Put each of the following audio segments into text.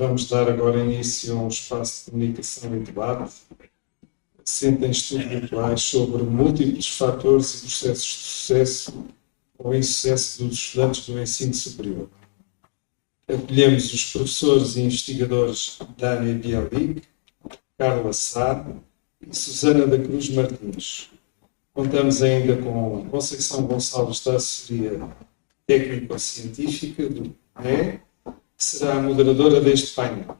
Vamos dar agora início a um espaço de comunicação e debate, assente em estudos atuais sobre múltiplos fatores e processos de sucesso ou insucesso dos estudantes do ensino superior. Acolhemos os professores e investigadores Dânia Bialik, Carla Sá e Susana da Cruz Martins. Contamos ainda com Conceição Gonçalves da Assessoria Técnico-Científica do PNE, que será a moderadora deste painel.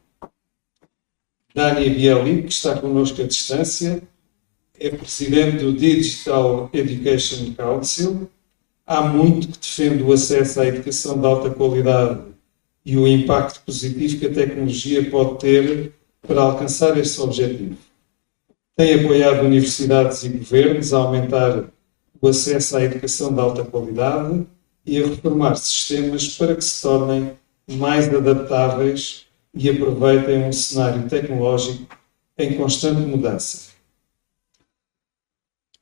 Dânia Bialik, que está connosco à distância, é presidente do Digital Education Council. Há muito que defende o acesso à educação de alta qualidade e o impacto positivo que a tecnologia pode ter para alcançar esse objetivo. Tem apoiado universidades e governos a aumentar o acesso à educação de alta qualidade e a reformar sistemas para que se tornem mais adaptáveis e aproveitem um cenário tecnológico em constante mudança.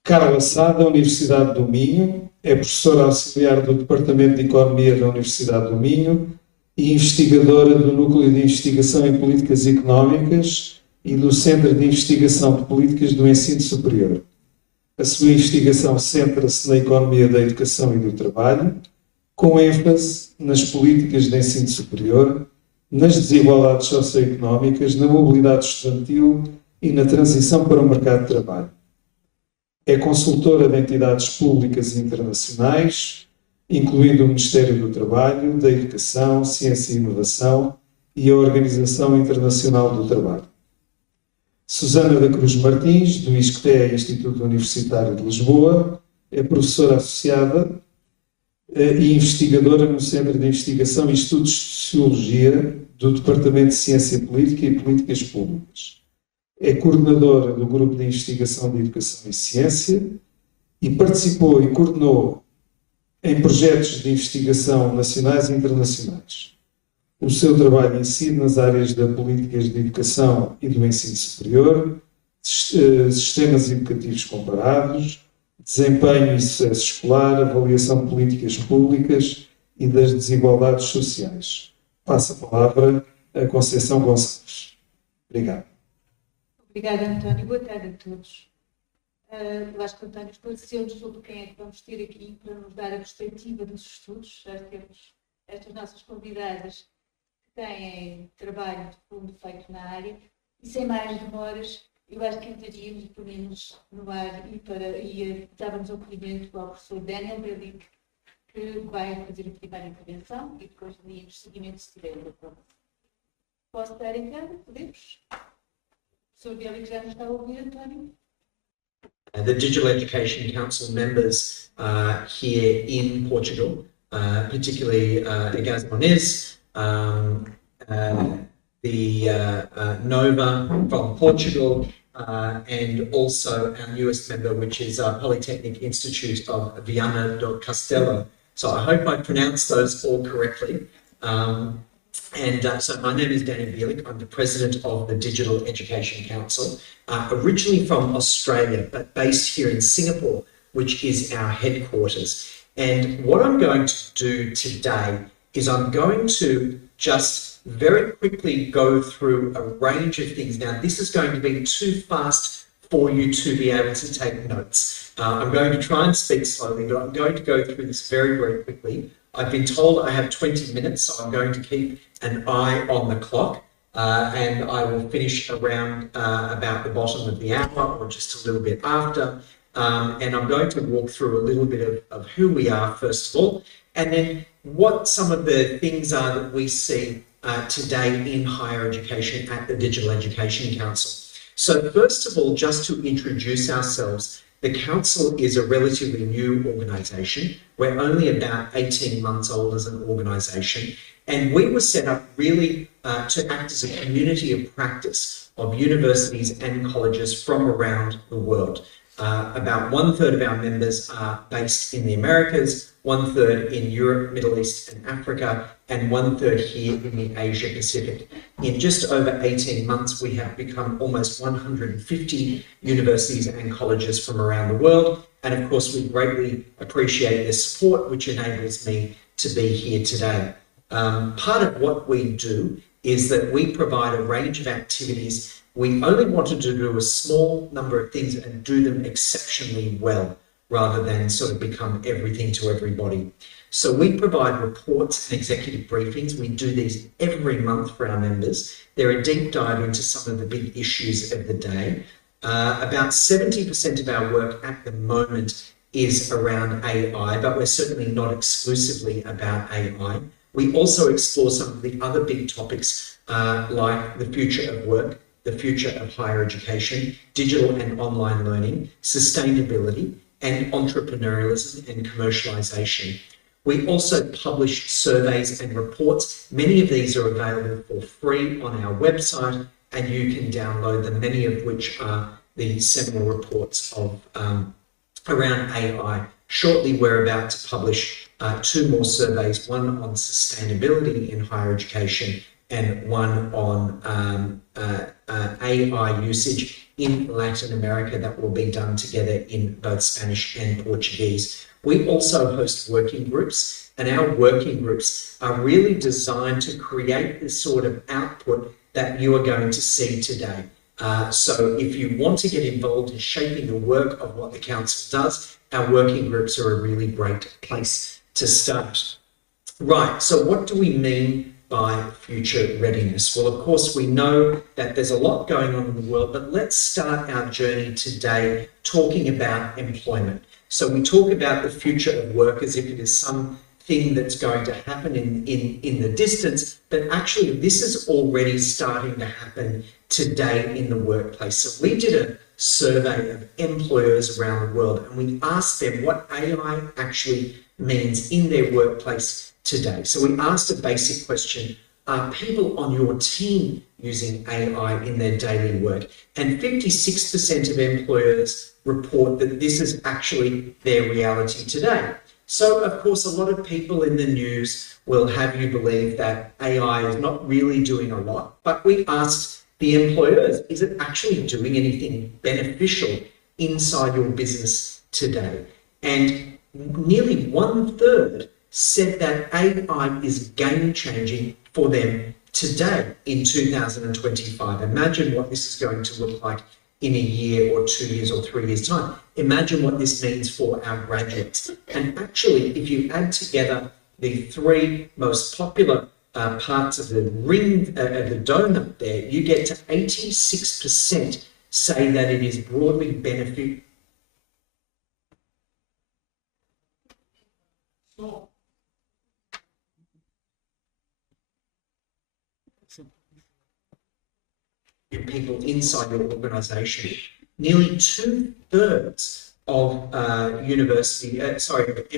Carla Sá, da Universidade do Minho, é professora auxiliar do Departamento de Economia da Universidade do Minho e investigadora do Núcleo de Investigação em Políticas Económicas e do Centro de Investigação de Políticas do Ensino Superior. A sua investigação centra-se na economia da educação e do trabalho, com ênfase nas políticas de ensino superior, nas desigualdades socioeconómicas, na mobilidade estudantil e na transição para o mercado de trabalho. É consultora de entidades públicas e internacionais, incluindo o Ministério do Trabalho, da Educação, Ciência e Inovação e a Organização Internacional do Trabalho. Susana da Cruz Martins, do ISCTE, Instituto Universitário de Lisboa, é professora associada e investigadora no Centro de Investigação e Estudos de Sociologia do Departamento de Ciência Política e Políticas Públicas. É coordenadora do Grupo de Investigação de Educação e Ciência e participou e coordenou em projetos de investigação nacionais e internacionais. O seu trabalho incide nas áreas das políticas de educação e do ensino superior, sistemas educativos comparados, desempenho e sucesso escolar, avaliação de políticas públicas e das desigualdades sociais. Passo a palavra a Conceição Gonçalves. Obrigado. Obrigada, António. Boa tarde a todos. Eu acho que o António esclareceu-nos sobre quem é que vamos ter aqui para nos dar a perspectiva dos estudos. Já temos estas nossas convidadas que têm trabalho de fundo feito na área e, sem mais demoras, eu acho que entraríamos e poríamos no ar e dávamos acolhimento ao professor Daniel Bialik, que vai fazer a primeira intervenção e depois daríamos seguimento se tiver uma prova. Posso dar entrada? Podemos? O professor Bialik já nos está a ouvir, António? The Digital Education Council members here in Portugal, particularly Igaz Moniz, the Nova from Portugal, and also our newest member, which is Polytechnic Institute of Viana do Castelo. So I hope I pronounced those all correctly. So my name is Daniel Bialik. I'm the president of the Digital Education Council, originally from Australia, but based here in Singapore, which is our headquarters. And what I'm going to do today is I'm going to just very quickly go through a range of things. Now, this is going to be too fast for you to be able to take notes. I'm going to try and speak slowly, but I'm going to go through this very, very quickly. I've been told I have 20 minutes, so I'm going to keep an eye on the clock, and I will finish around about the bottom of the hour or just a little bit after. And I'm going to walk through a little bit of who we are, first of all, and then what some of the things are that we see today in higher education at the Digital Education Council. So first of all, just to introduce ourselves, the Council is a relatively new organisation. We're only about 18 months old as an organisation, and we were set up really to act as a community of practice of universities and colleges from around the world. About 1/3 of our members are based in the Americas, 1/3 in Europe, Middle East and Africa, and 1/3 here in the Asia Pacific. In just over 18 months, we have become almost 150 universities and colleges from around the world. And of course, we greatly appreciate their support, which enables me to be here today. Part of what we do is that we provide a range of activities. We only wanted to do a small number of things and do them exceptionally well, rather than sort of become everything to everybody. So we provide reports and executive briefings. We do these every month for our members. They're a deep dive into some of the big issues of the day. About 70% of our work at the moment is around AI, but we're certainly not exclusively about AI. We also explore some of the other big topics like the future of work, the future of higher education, digital and online learning, sustainability, and entrepreneurialism and commercialization. We also publish surveys and reports. Many of these are available for free on our website, and you can download them, many of which are the seminal reports of around AI. Shortly, we're about to publish 2 more surveys, one on sustainability in higher education and one on AI usage in Latin America that will be done together in both Spanish and Portuguese. We also host working groups, and our working groups are really designed to create the sort of output that you are going to see today. So if you want to get involved in shaping the work of what the council does, our working groups are a really great place to start. Right, so what do we mean by future readiness? Well, of course, we know that there's a lot going on in the world, but let's start our journey today talking about employment. So we talk about the future of work as if it is something that's going to happen in the distance, but actually this is already starting to happen today in the workplace. So we did a survey of employers around the world, and we asked them what AI actually means in their workplace today. So we asked a basic question: are people on your team using AI in their daily work? And 56% of employers report that this is actually their reality today. So, of course, a lot of people in the news will have you believe that AI is not really doing a lot, but we asked the employers, is it actually doing anything beneficial inside your business today? And nearly 1/3 said that AI is game-changing for them today in 2025. Imagine what this is going to look like in a year or 2 years or 3 years' time. Imagine what this means for our graduates. And actually, if you add together the 3 most popular parts of the ring, the donut there, you get to 86% say that it is broadly beneficial. People inside your organisation. Nearly 2/3 of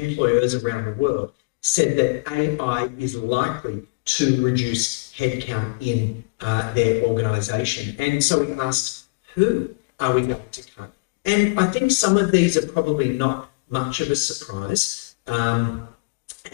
employers around the world said that AI is likely to reduce headcount in their organisation. And so we asked, who are we going to cut? And I think some of these are probably not much of a surprise.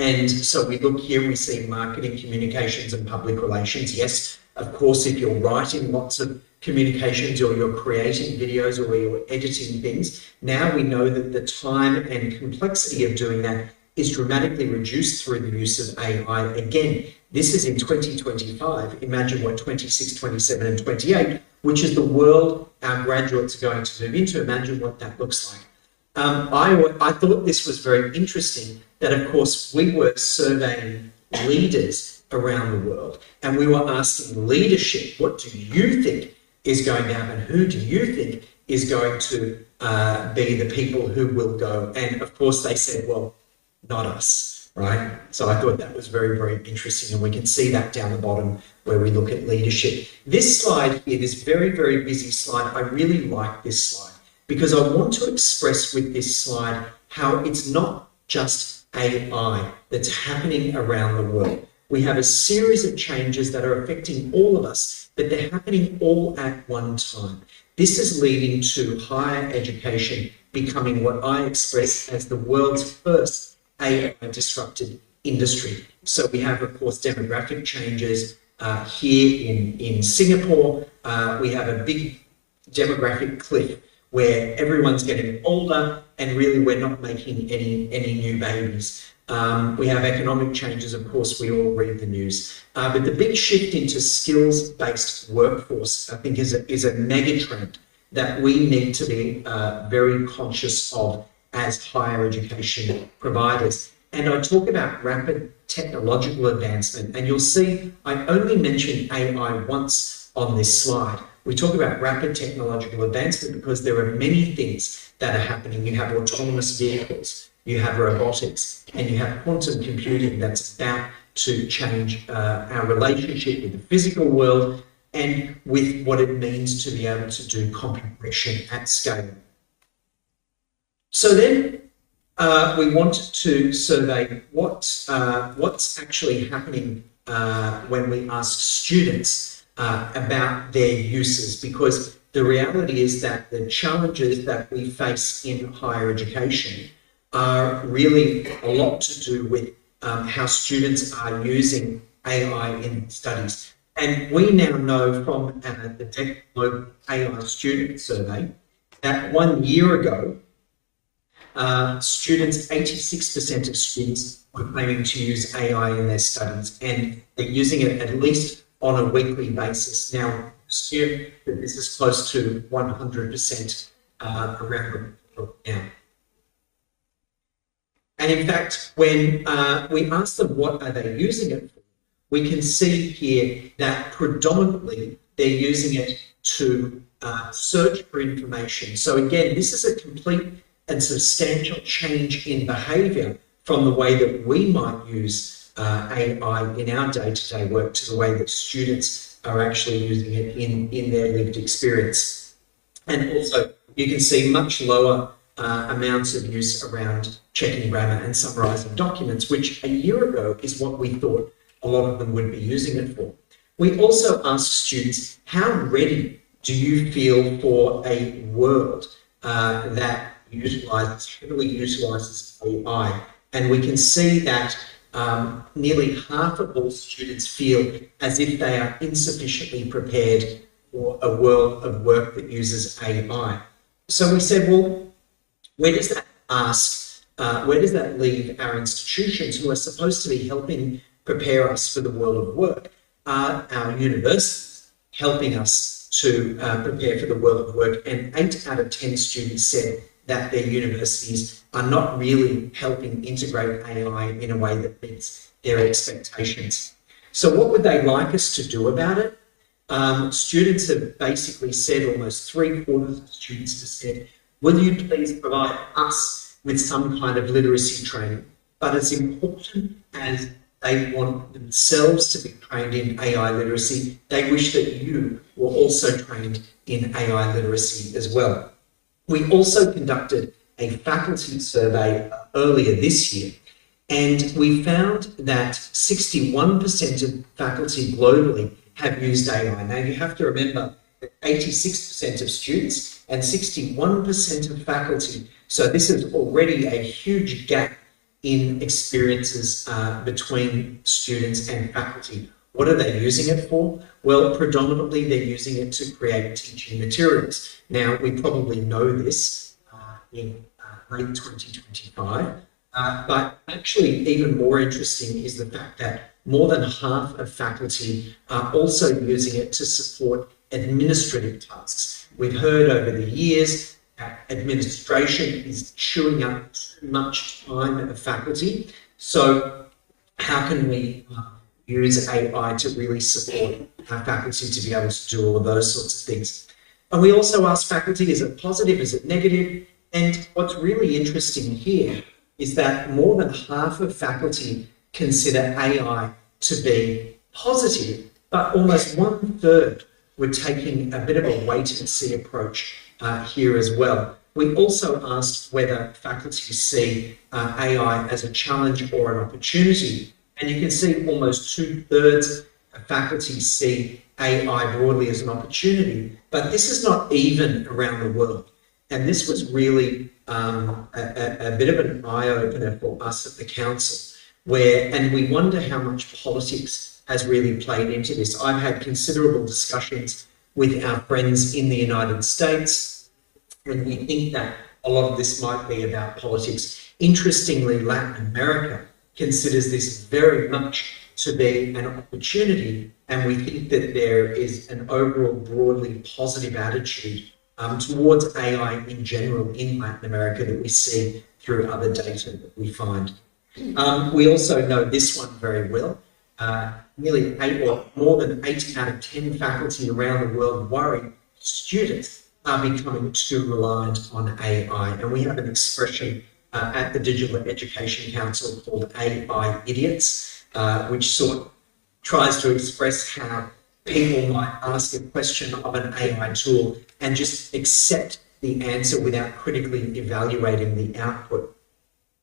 And so we look here, we see marketing, communications and public relations. Yes, of course, if you're writing lots of communications or you're creating videos or you're editing things, now we know that the time and complexity of doing that is dramatically reduced through the use of AI. Again, this is in 2025. Imagine what 26, 27 and 28, which is the world our graduates are going to move into. Imagine what that looks like. I thought this was very interesting that, of course, we were surveying leaders around the world and we were asking leadership, what do you think is going to happen? Who do you think is going to be the people who will go? And of course they said, well, not us, right? So I thought that was very, very interesting. And we can see that down the bottom where we look at leadership. This slide here, this very, very busy slide, I really like this slide because I want to express with this slide how it's not just AI that's happening around the world. We have a series of changes that are affecting all of us, but they're happening all at one time. This is leading to higher education becoming what I express as the world's first AI disrupted industry. So we have, of course, demographic changes here in Singapore. We have a big demographic cliff where everyone's getting older and really we're not making any new babies. We have economic changes, of course, we all read the news. But the big shift into skills-based workforce, I think, is a mega trend that we need to be very conscious of as higher education providers. And I talk about rapid technological advancement, and you'll see I only mentioned AI once on this slide. We talk about rapid technological advancement because there are many things that are happening. You have autonomous vehicles, you have robotics, and you have quantum computing that's about to change our relationship with the physical world and with what it means to be able to do computation at scale. So then we want to survey what's actually happening when we ask students about their uses, because the reality is that the challenges that we face in higher education are really a lot to do with how students are using AI in studies. And we now know from the DEC Global AI Student Survey that 1 year ago, 86% of students were claiming to use AI in their studies, and they're using it at least on a weekly basis. Now, assume that this is close to 100% around the world now. And in fact, when we ask them what are they using it for, we can see here that predominantly they're using it to search for information. So again, this is a complete and substantial change in behaviour from the way that we might use AI in our day-to-day work to the way that students are actually using it in their lived experience. And also, you can see much lower amounts of use around checking grammar and summarising documents, which a year ago is what we thought a lot of them would be using it for. We also asked students, how ready do you feel for a world that heavily utilises AI? And we can see that nearly half of all students feel as if they are insufficiently prepared for a world of work that uses AI. So we said, well, where does that leave our institutions who are supposed to be helping prepare us for the world of work? Are our universities helping us to prepare for the world of work? And 8 out of 10 students said that their universities are not really helping integrate AI in a way that meets their expectations. So what would they like us to do about it? Students have basically said, almost 3/4 of students have said, will you please provide us with some kind of literacy training? But as important as they want themselves to be trained in AI literacy, they wish that you were also trained in AI literacy as well. We also conducted a faculty survey earlier this year, and we found that 61% of faculty globally have used AI. Now, you have to remember that 86% of students and 61% of faculty. So this is already a huge gap in experiences between students and faculty. What are they using it for? Well, predominantly they're using it to create teaching materials. Now, we probably know this in late 2025, but actually even more interesting is the fact that more than half of faculty are also using it to support administrative tasks. We've heard over the years that administration is chewing up too much time of faculty. So how can we use AI to really support our faculty to be able to do all of those sorts of things? And we also ask faculty, is it positive, is it negative? And what's really interesting here is that more than half of faculty consider AI to be positive, but almost 1/3 were taking a bit of a wait and see approach here as well. We also asked whether faculty see AI as a challenge or an opportunity. And you can see almost 2/3 of faculty see AI broadly as an opportunity, but this is not even around the world. And this was really a bit of an eye-opener for us at the council, and we wonder how much politics has really played into this. I've had considerable discussions with our friends in the United States, and we think that a lot of this might be about politics. Interestingly, Latin America considers this very much to be an opportunity, and we think that there is an overall broadly positive attitude towards AI in general in Latin America that we see through other data that we find. We also know this one very well. Nearly 8 or more than 8 out of 10 faculty around the world worry students are becoming too reliant on AI. And we have an expression at the Digital Education Council called AI idiots, which sort of tries to express how people might ask a question of an AI tool and just accept the answer without critically evaluating the output.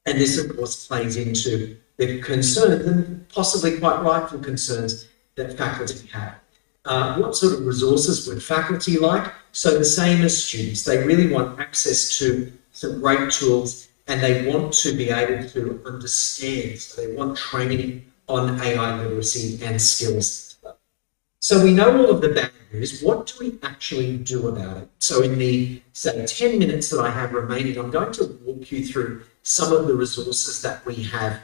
And this, of course, plays into the concerns, and possibly quite rightful concerns, that faculty have. What sort of resources would faculty like? So the same as students, they really want access to some great tools, and they want to be able to understand. So they want training on AI literacy and skills. So we know all of the bad news. What do we actually do about it? So in the, say, 10 minutes that I have remaining, I'm going to walk you through some of the resources that we have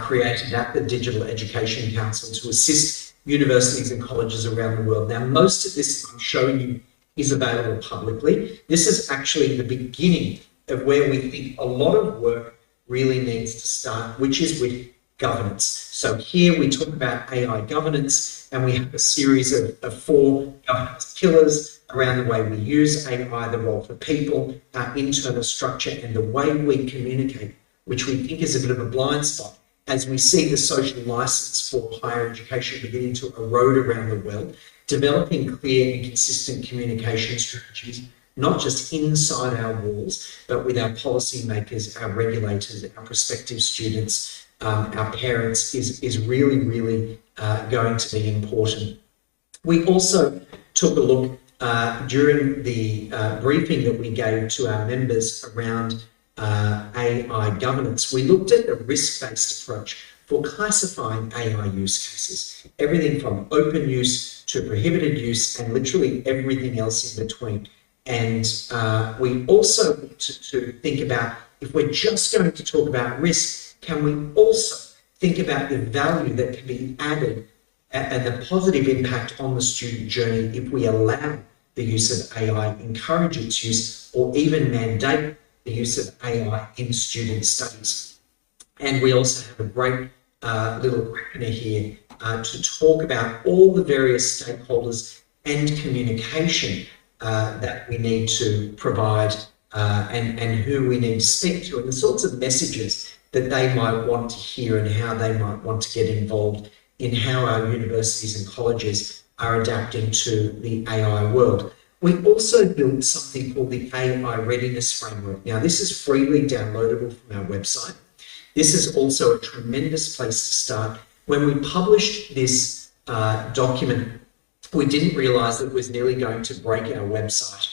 created at the Digital Education Council to assist universities and colleges around the world. Now, most of this I'm showing you is available publicly. This is actually the beginning of where we think a lot of work really needs to start, which is with governance. So here we talk about AI governance, and we have a series of 4 governance pillars around the way we use AI, the role for people, our internal structure, and the way we communicate, which we think is a bit of a blind spot as we see the social license for higher education beginning to erode around the world, developing clear and consistent communication strategies, not just inside our walls, but with our policymakers, our regulators, our prospective students, our parents, is really, really going to be important. We also took a look during the briefing that we gave to our members around AI governance. We looked at a risk-based approach for classifying AI use cases, everything from open use to prohibited use and literally everything else in between. And we also wanted to think about, if we're just going to talk about risk, can we also think about the value that can be added and the positive impact on the student journey if we allow the use of AI, encourage its use, or even mandate the use of AI in student studies. And we also have a great little reckoner here to talk about all the various stakeholders and communication that we need to provide and who we need to speak to, and the sorts of messages that they might want to hear and how they might want to get involved in how our universities and colleges are adapting to the AI world. We also built something called the AI Readiness Framework. Now, this is freely downloadable from our website. This is also a tremendous place to start. When we published this document, we didn't realise that it was nearly going to break our website.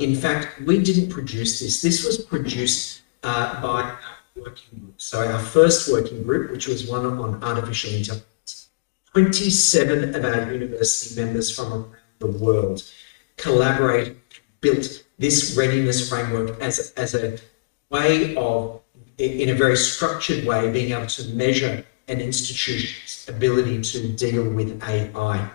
In fact, we didn't produce this. This was produced by our working group. So our first working group, which was one on artificial intelligence, 27 of our university members from around the world collaborated, built this readiness framework as a way of, in a very structured way, being able to measure an institution's ability to deal with AI.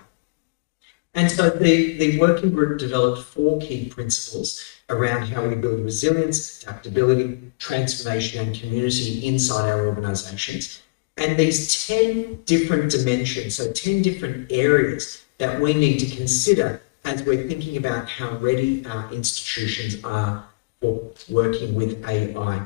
And so the working group developed 4 key principles around how we build resilience, adaptability, transformation, and community inside our organisations. And these 10 different dimensions, so 10 different areas that we need to consider as we're thinking about how ready our institutions are for working with AI.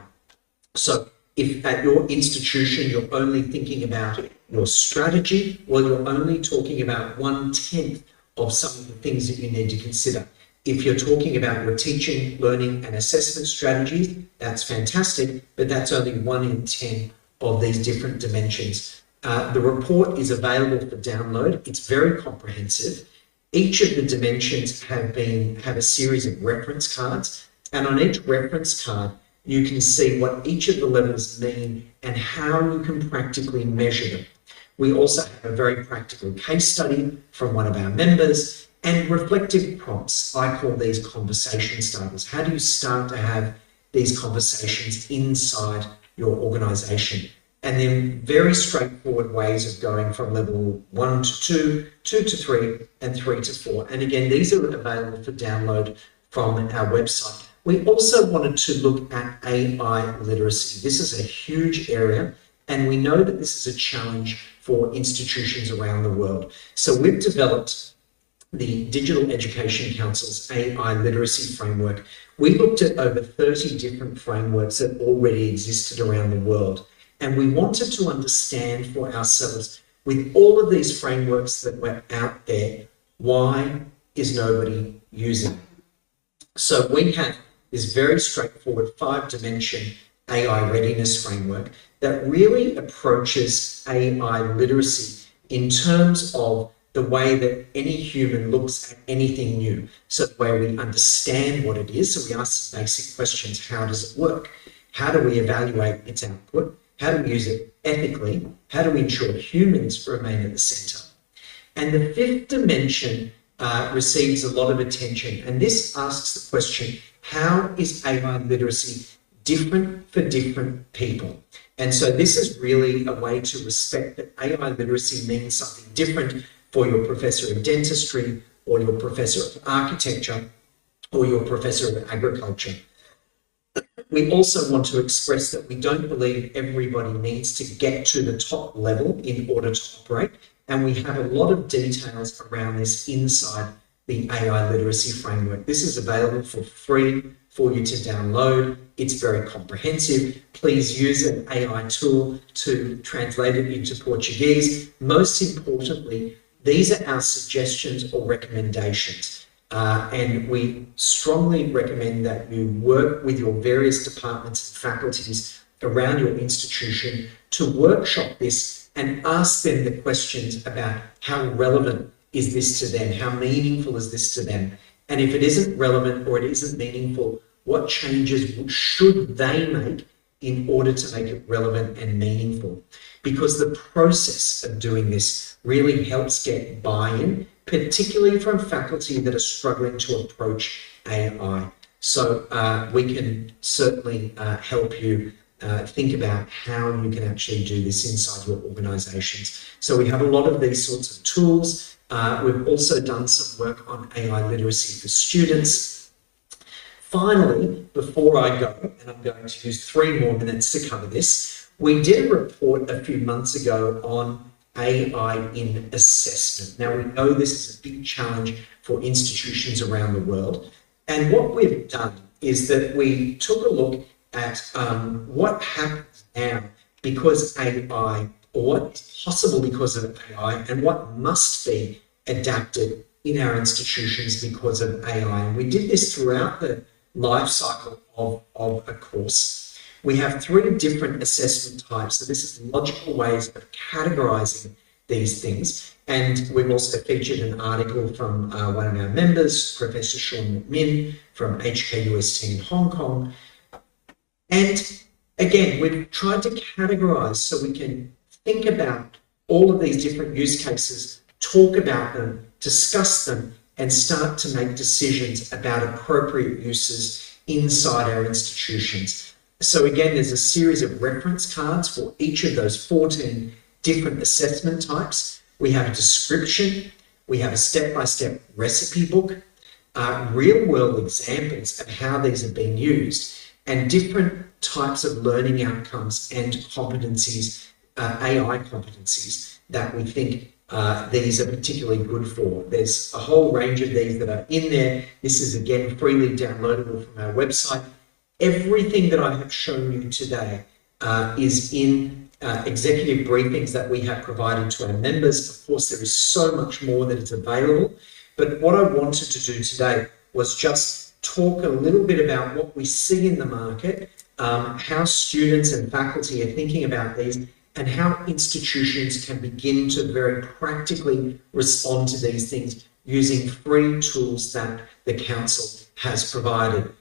So if at your institution you're only thinking about your strategy, well, you're only talking about 1/10 of some of the things that you need to consider. If you're talking about your teaching, learning, and assessment strategies, that's fantastic, but that's only 1 in 10 of these different dimensions. The report is available for download. It's very comprehensive. Each of the dimensions have a series of reference cards, and on each reference card, you can see what each of the levels mean and how you can practically measure them. We also have a very practical case study from one of our members and reflective prompts. I call these conversation starters. How do you start to have these conversations inside your organisation? and then very straightforward ways of going from level 1 to 2, 2 to 3, and 3 to 4. And again, these are available for download from our website. We also wanted to look at AI literacy. This is a huge area, and we know that this is a challenge for institutions around the world. So we've developed the Digital Education Council's AI literacy framework. We looked at over 30 different frameworks that already existed around the world, and we wanted to understand for ourselves, with all of these frameworks that were out there, why is nobody using them? So we have this very straightforward 5-dimension AI readiness framework that really approaches AI literacy in terms of the way that any human looks at anything new. So the way we understand what it is. So we ask some basic questions. How does it work? How do we evaluate its output? How do we use it ethically? How do we ensure humans remain at the center? And the 5th dimension receives a lot of attention. And this asks the question, how is AI literacy different for different people? And so this is really a way to respect that AI literacy means something different for your professor of dentistry, or your professor of architecture, or your professor of agriculture. We also want to express that we don't believe everybody needs to get to the top level in order to operate. And we have a lot of details around this inside the AI literacy framework. This is available for free for you to download. It's very comprehensive. Please use an AI tool to translate it into Portuguese. Most importantly, these are our suggestions or recommendations. And we strongly recommend that you work with your various departments and faculties around your institution to workshop this and ask them the questions about how relevant is this to them? How meaningful is this to them? And if it isn't relevant or it isn't meaningful, what changes should they make in order to make it relevant and meaningful? Because the process of doing this really helps get buy-in, particularly from faculty that are struggling to approach AI. So we can certainly help you think about how you can actually do this inside your organizations. So we have a lot of these sorts of tools. We've also done some work on AI literacy for students. Finally, before I go, and I'm going to use 3 more minutes to cover this, we did a report a few months ago on AI in assessment. Now, we know this is a big challenge for institutions around the world. And what we've done is that we took a look at what happens now because AI, or what is possible because of AI, and what must be adapted in our institutions because of AI. And we did this throughout the life cycle of a course. We have 3 different assessment types. So this is logical ways of categorizing these things. And we've also featured an article from one of our members, Professor Sean McMinn from HKUST in Hong Kong. And again, we've tried to categorize so we can think about all of these different use cases, talk about them, discuss them, and start to make decisions about appropriate uses inside our institutions. So again, there's a series of reference cards for each of those 14 different assessment types. We have a description, we have a step-by-step recipe book, real-world examples of how these have been used, and different types of learning outcomes and competencies, AI competencies that we think these are particularly good for. There's a whole range of these that are in there. This is again freely downloadable from our website. Everything that I have shown you today is in executive briefings that we have provided to our members. Of course, there is so much more that is available, but what I wanted to do today was just talk a little bit about what we see in the market, how students and faculty are thinking about these, and how institutions can begin to very practically respond to these things using free tools that the Council has provided.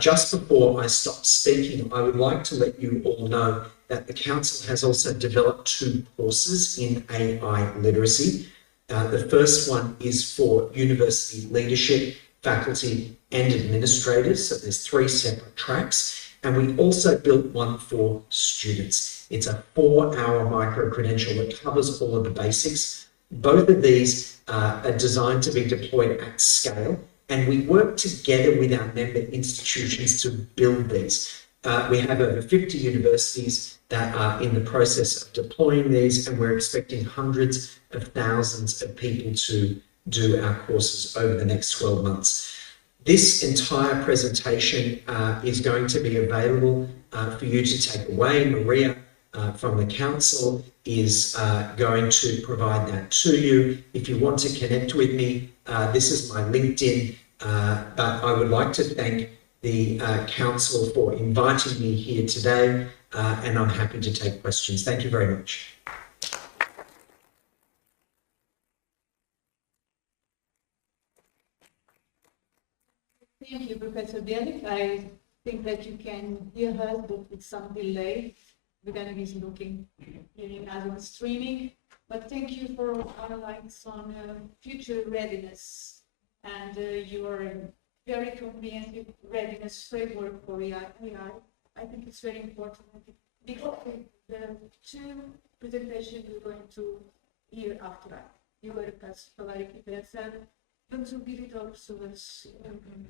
Just before I stop speaking, I would like to let you all know that the Council has also developed 2 courses in AI literacy. The first one is for university leadership, faculty and administrators. So there's 3 separate tracks. And we also built one for students. It's a 4-hour micro-credential that covers all of the basics. Both of these are designed to be deployed at scale, and we work together with our member institutions to build these. We have over 50 universities that are in the process of deploying these, and we're expecting hundreds of thousands of people to do our courses over the next 12 months. This entire presentation is going to be available for you to take away. Maria from the council is going to provide that to you. If you want to connect with me, this is my LinkedIn, but I would like to thank the council for inviting me here today, and I'm happy to take questions. Thank you very much. Thank you, Professor Derek. I think that you can hear us, but with some delay. We're is looking hearing us on streaming. But thank you for highlights on future readiness and your very comprehensive readiness framework for AI. I think it's very important because the two presentations we're going to hear after you were falar aqui pensando. Vamos ouvir então pessoas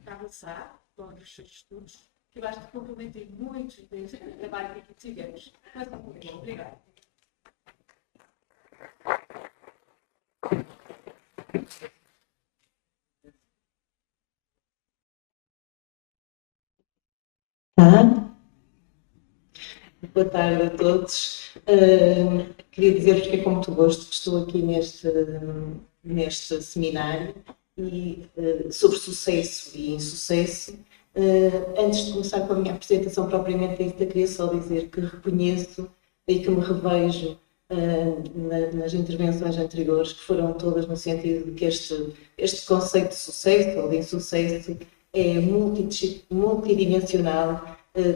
a avançar com os seus estudos, que eu acho que complementem muito desse trabalho que aqui tivemos. Mas muito obrigada. Boa tarde a todos. Queria dizer-vos que é com muito gosto que estou aqui neste seminário e sobre sucesso e insucesso. Antes de começar com a minha apresentação propriamente dita, queria só dizer que reconheço e que me revejo nas intervenções anteriores, que foram todas no sentido de que este conceito de sucesso ou de insucesso é multidimensional,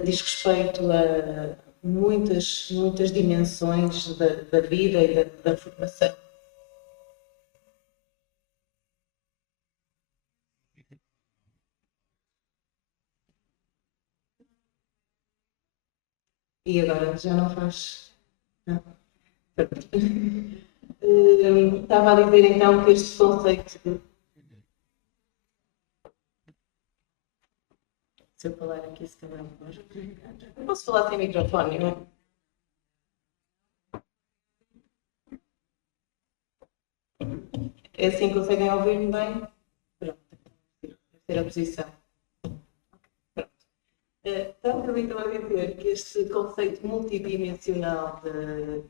diz respeito a muitas dimensões da vida e da formação. E agora já não faz. Não. Estava a dizer então que este conceito de... Se eu falar aqui, se calhar eu posso falar sem microfone, não é? É assim que conseguem ouvir-me bem? Pronto, deve ser a posição. Então, eu estou a dizer que este conceito multidimensional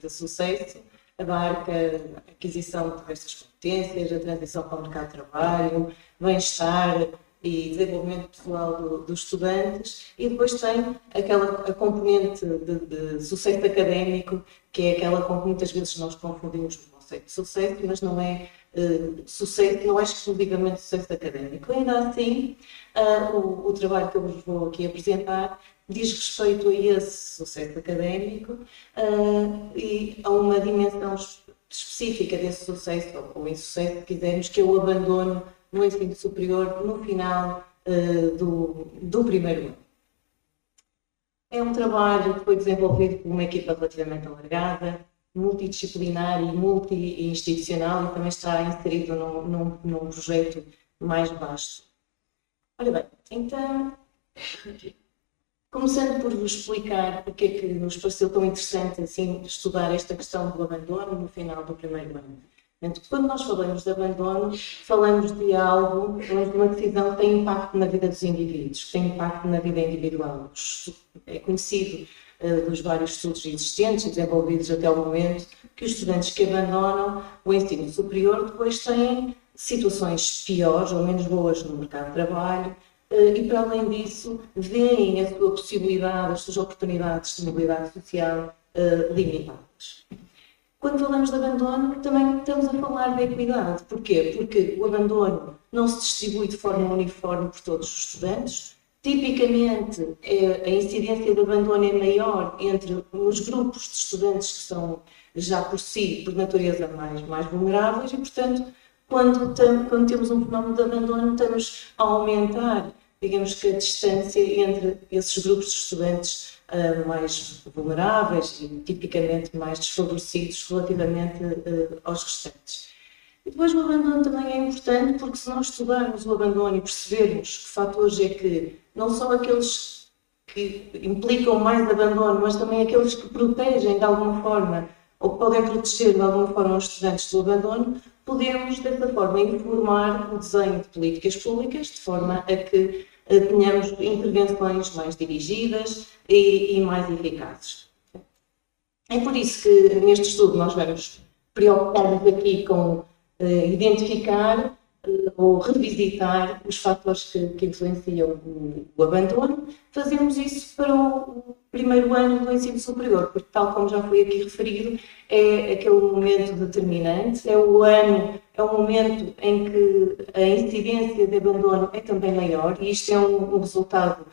de sucesso abarca a aquisição de diversas competências, a transição para o mercado de trabalho, bem-estar e desenvolvimento pessoal dos estudantes, e depois tem a componente de sucesso académico, que é aquela com que muitas vezes nós confundimos o conceito de sucesso, mas não é sucesso, não é exclusivamente sucesso académico. Ainda assim, o trabalho que eu vos vou aqui apresentar diz respeito a esse sucesso académico e a uma dimensão específica desse sucesso, ou insucesso, se quisermos, que é o abandono no ensino superior no final do primeiro ano. É um trabalho que foi desenvolvido por uma equipa relativamente alargada, multidisciplinar e multi-institucional, e também está inserido num projeto mais vasto. Ora bem, então, começando por vos explicar porque é que nos pareceu tão interessante assim, estudar esta questão do abandono no final do primeiro ano. Então, quando nós falamos de abandono, falamos de algo, falamos de uma decisão que tem impacto na vida dos indivíduos, que tem impacto na vida individual. É conhecido dos vários estudos existentes e desenvolvidos até o momento, que os estudantes que abandonam o ensino superior depois têm situações piores ou menos boas no mercado de trabalho e, para além disso, veem a sua possibilidade, as suas oportunidades de mobilidade social limitadas. Quando falamos de abandono, também estamos a falar de equidade. Porquê? Porque o abandono não se distribui de forma uniforme por todos os estudantes. Tipicamente, a incidência de abandono é maior entre os grupos de estudantes que são já por si, por natureza, mais vulneráveis e, portanto, quando temos um fenómeno de abandono, estamos a aumentar digamos que a distância entre esses grupos de estudantes mais vulneráveis e tipicamente mais desfavorecidos relativamente aos restantes. E depois o abandono também é importante porque se nós estudarmos o abandono e percebermos que fatores é que não são aqueles que implicam mais abandono, mas também aqueles que protegem de alguma forma ou podem proteger de alguma forma os estudantes do abandono, podemos dessa forma informar o desenho de políticas públicas de forma a que tenhamos intervenções mais dirigidas e mais eficazes. É por isso que neste estudo nós vamos preocupar-nos aqui com identificar ou revisitar os fatores que influenciam o abandono. Fazemos isso para o primeiro ano do ensino superior, porque tal como já foi aqui referido, é aquele momento determinante, é o momento em que a incidência de abandono é também maior, e isto é um resultado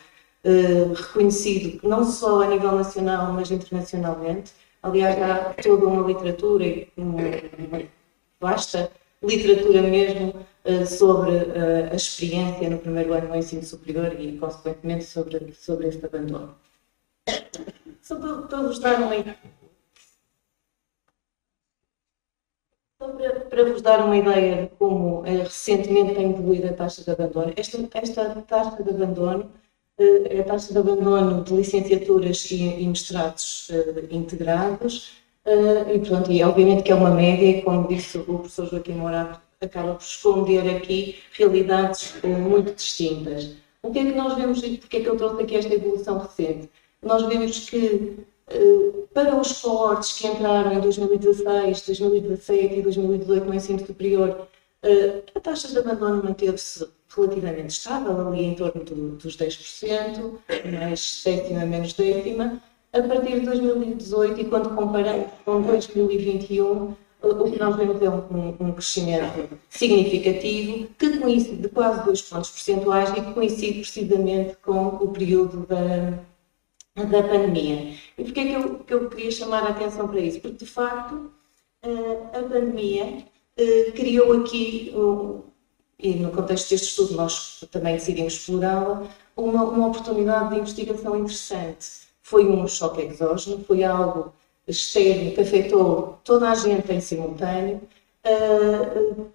reconhecido não só a nível nacional, mas internacionalmente. Aliás, há toda uma literatura e uma vasta literatura mesmo sobre a experiência no primeiro ano do ensino superior e, consequentemente, sobre este abandono. Só para vos dar para vos dar uma ideia de como recentemente tem evoluído a taxa de abandono. Esta taxa de abandono é a taxa de abandono de licenciaturas e mestrados integrados, e, portanto, obviamente que é uma média, e como disse o professor Joaquim Morato, acaba por esconder aqui realidades muito distintas. O que é que nós vemos e porque é que eu trouxe aqui esta evolução recente? Nós vemos que para os cohortes que entraram em 2016, 2017 e 2018 no ensino superior, a taxa de abandono manteve-se relativamente estável, ali em torno dos 10%, mais décima, menos décima. A partir de 2018, e quando comparamos com 2021, o que nós vemos é um crescimento significativo, que coincide de quase 2 pontos percentuais e que coincide precisamente com o período da pandemia. E porquê é que eu queria chamar a atenção para isso? Porque, de facto, a pandemia criou aqui, e no contexto deste estudo nós também decidimos explorá-la, uma oportunidade de investigação interessante. Foi um choque exógeno, foi algo externo que afetou toda a gente em simultâneo.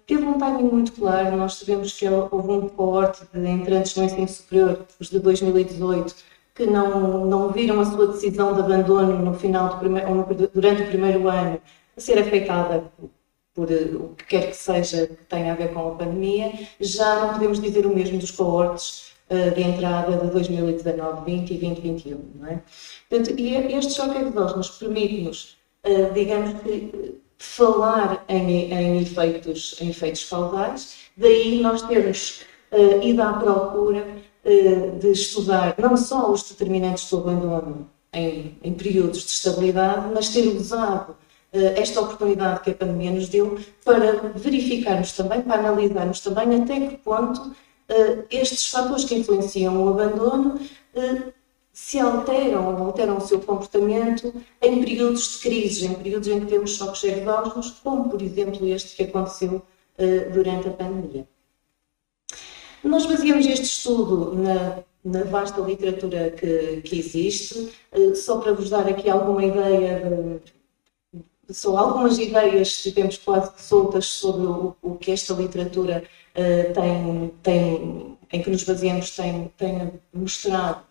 Teve um timing muito claro. Nós sabemos que houve um cohorte de entrantes no ensino superior, os de 2018, que não viram a sua decisão de abandono no final durante o primeiro ano a ser afetada por o que quer que seja que tenha a ver com a pandemia. Já não podemos dizer o mesmo dos cohortes de entrada de 2019, 20 e 2021, não é? Portanto, e este choque exógeno permite-nos, digamos que, falar em efeitos causais. Daí nós temos ido à procura de estudar não só os determinantes do abandono em períodos de estabilidade, mas ter usado esta oportunidade que a pandemia nos deu para verificarmos também, para analisarmos também até que ponto estes fatores que influenciam o abandono se alteram o seu comportamento em períodos de crises, em períodos em que temos choques exógenos, como por exemplo este que aconteceu durante a pandemia. Nós baseamos este estudo na vasta literatura que existe, só para vos dar aqui alguma ideia só algumas ideias tivemos quase soltas sobre o que esta literatura em que nos baseamos tem mostrado.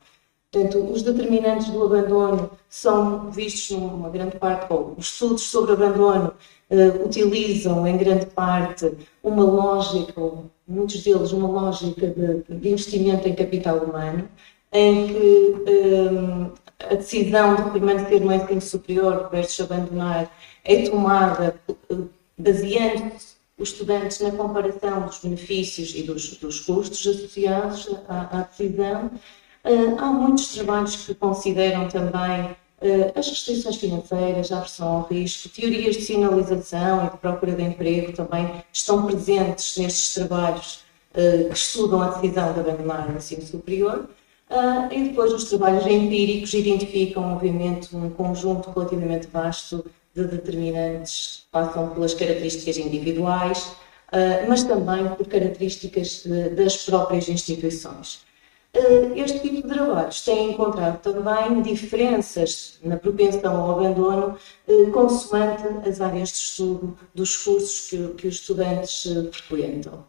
Portanto, os determinantes do abandono são vistos numa grande parte, ou os estudos sobre abandono utilizam em grande parte uma lógica, ou muitos deles uma lógica de investimento em capital humano, em que a decisão de permanecer no ensino superior versus abandonar é tomada baseando os estudantes na comparação dos benefícios e dos custos associados à decisão. Há muitos trabalhos que consideram também as restrições financeiras, a aversão ao risco, teorias de sinalização e de procura de emprego também estão presentes nestes trabalhos que estudam a decisão de abandonar o ensino superior. E depois os trabalhos empíricos identificam, obviamente, um conjunto relativamente vasto de determinantes que passam pelas características individuais, mas também por características das próprias instituições. Este tipo de trabalhos tem encontrado também diferenças na propensão ao abandono consoante as áreas de estudo dos cursos que os estudantes frequentam.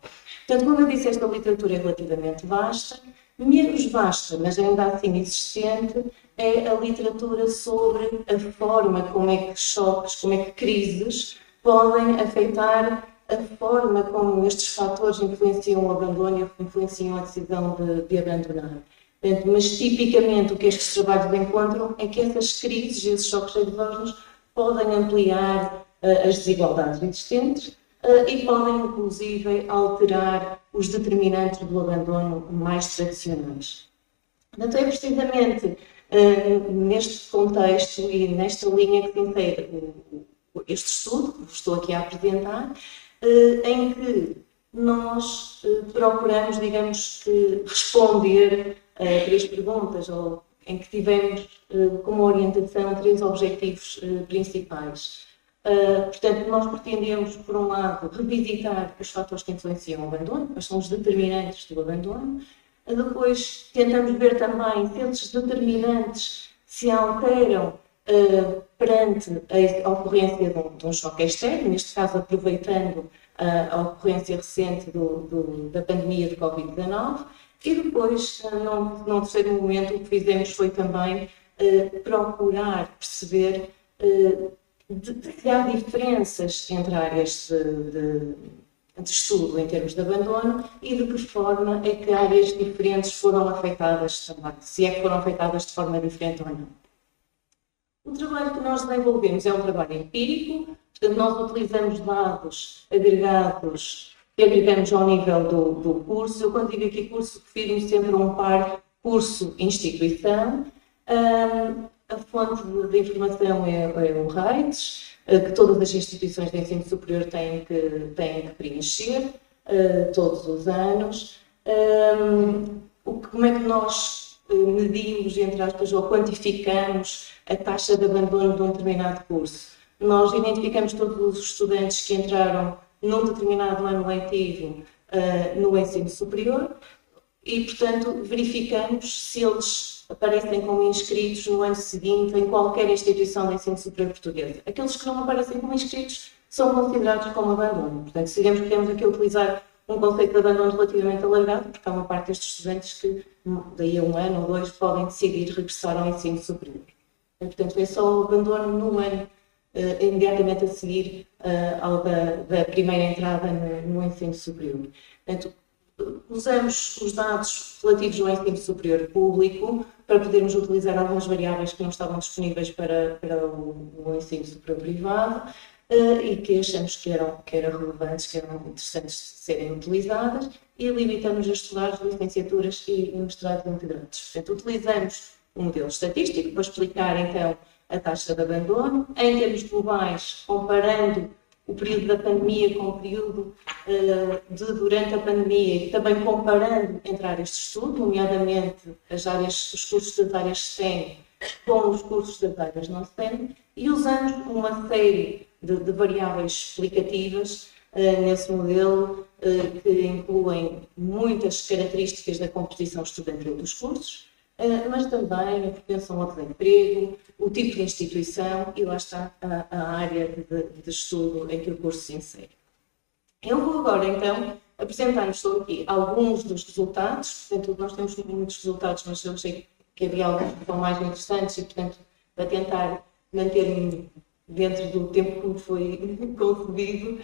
Portanto, como eu disse, esta literatura é relativamente vasta, menos vasta, mas ainda assim existente, é a literatura sobre a forma como é que choques, como é que crises podem afetar a forma como estes fatores influenciam o abandono e influenciam a decisão de abandonar. Portanto, mas tipicamente o que estes trabalhos encontram é que essas crises, esses choques exógenos, podem ampliar as desigualdades existentes e podem, inclusive, alterar os determinantes do abandono mais tradicionais. Portanto, é precisamente neste contexto e nesta linha que se insere este estudo, que vos estou aqui a apresentar, em que nós procuramos, digamos, que responder a 3 perguntas, ou em que tivemos como orientação 3 objetivos principais. Portanto, nós pretendemos, por um lado, revisitar os fatores que influenciam o abandono, quais são os determinantes do abandono. Depois, tentamos ver também se esses determinantes se alteram perante a ocorrência de um choque externo, neste caso aproveitando a ocorrência recente da pandemia de Covid-19, e depois, num terceiro momento, o que fizemos foi também procurar perceber se há diferenças entre áreas de estudo em termos de abandono e de que forma é que áreas diferentes foram afetadas também, se é que foram afetadas de forma diferente ou não. O trabalho que nós desenvolvemos é um trabalho empírico, portanto, nós utilizamos dados agregados que agregamos ao nível do curso. Eu, quando digo aqui curso, refiro-me sempre a um par curso-instituição. A fonte de informação é o RAITS, que todas as instituições de ensino superior têm que preencher todos os anos. Como é que nós medimos, entre aspas, ou quantificamos a taxa de abandono de um determinado curso? Nós identificamos todos os estudantes que entraram num determinado ano letivo no ensino superior e, portanto, verificamos se eles aparecem como inscritos no ano seguinte em qualquer instituição de ensino superior portuguesa. Aqueles que não aparecem como inscritos são considerados como abandono. Portanto, sabemos que temos aqui a utilizar um conceito de abandono relativamente alargado, porque há uma parte destes estudantes que, daí a 1 ano ou 2, podem decidir regressar ao ensino superior. Portanto, é só o abandono no ano imediatamente a seguir ao da primeira entrada no ensino superior. Portanto, usamos os dados relativos ao ensino superior público para podermos utilizar algumas variáveis que não estavam disponíveis para o ensino superior privado e que achamos que eram relevantes, que eram interessantes de serem utilizadas, e limitamos a estudar as licenciaturas e mestrados integrados. Portanto, utilizamos um modelo estatístico para explicar então a taxa de abandono em termos globais, comparando o período da pandemia com o período durante a pandemia e também comparando entre áreas de estudo, nomeadamente os cursos das áreas STEM com os cursos das áreas não STEM, e usamos uma série de variáveis explicativas nesse modelo que incluem muitas características da composição estudantil dos cursos, mas também a propensão ao desemprego, o tipo de instituição e lá está a área de estudo em que o curso se insere. Eu vou agora então apresentar-nos só aqui alguns dos resultados. Portanto, nós temos muitos resultados, mas eu achei que havia alguns que são mais interessantes e, portanto, para tentar manter-me dentro do tempo que me foi concebido,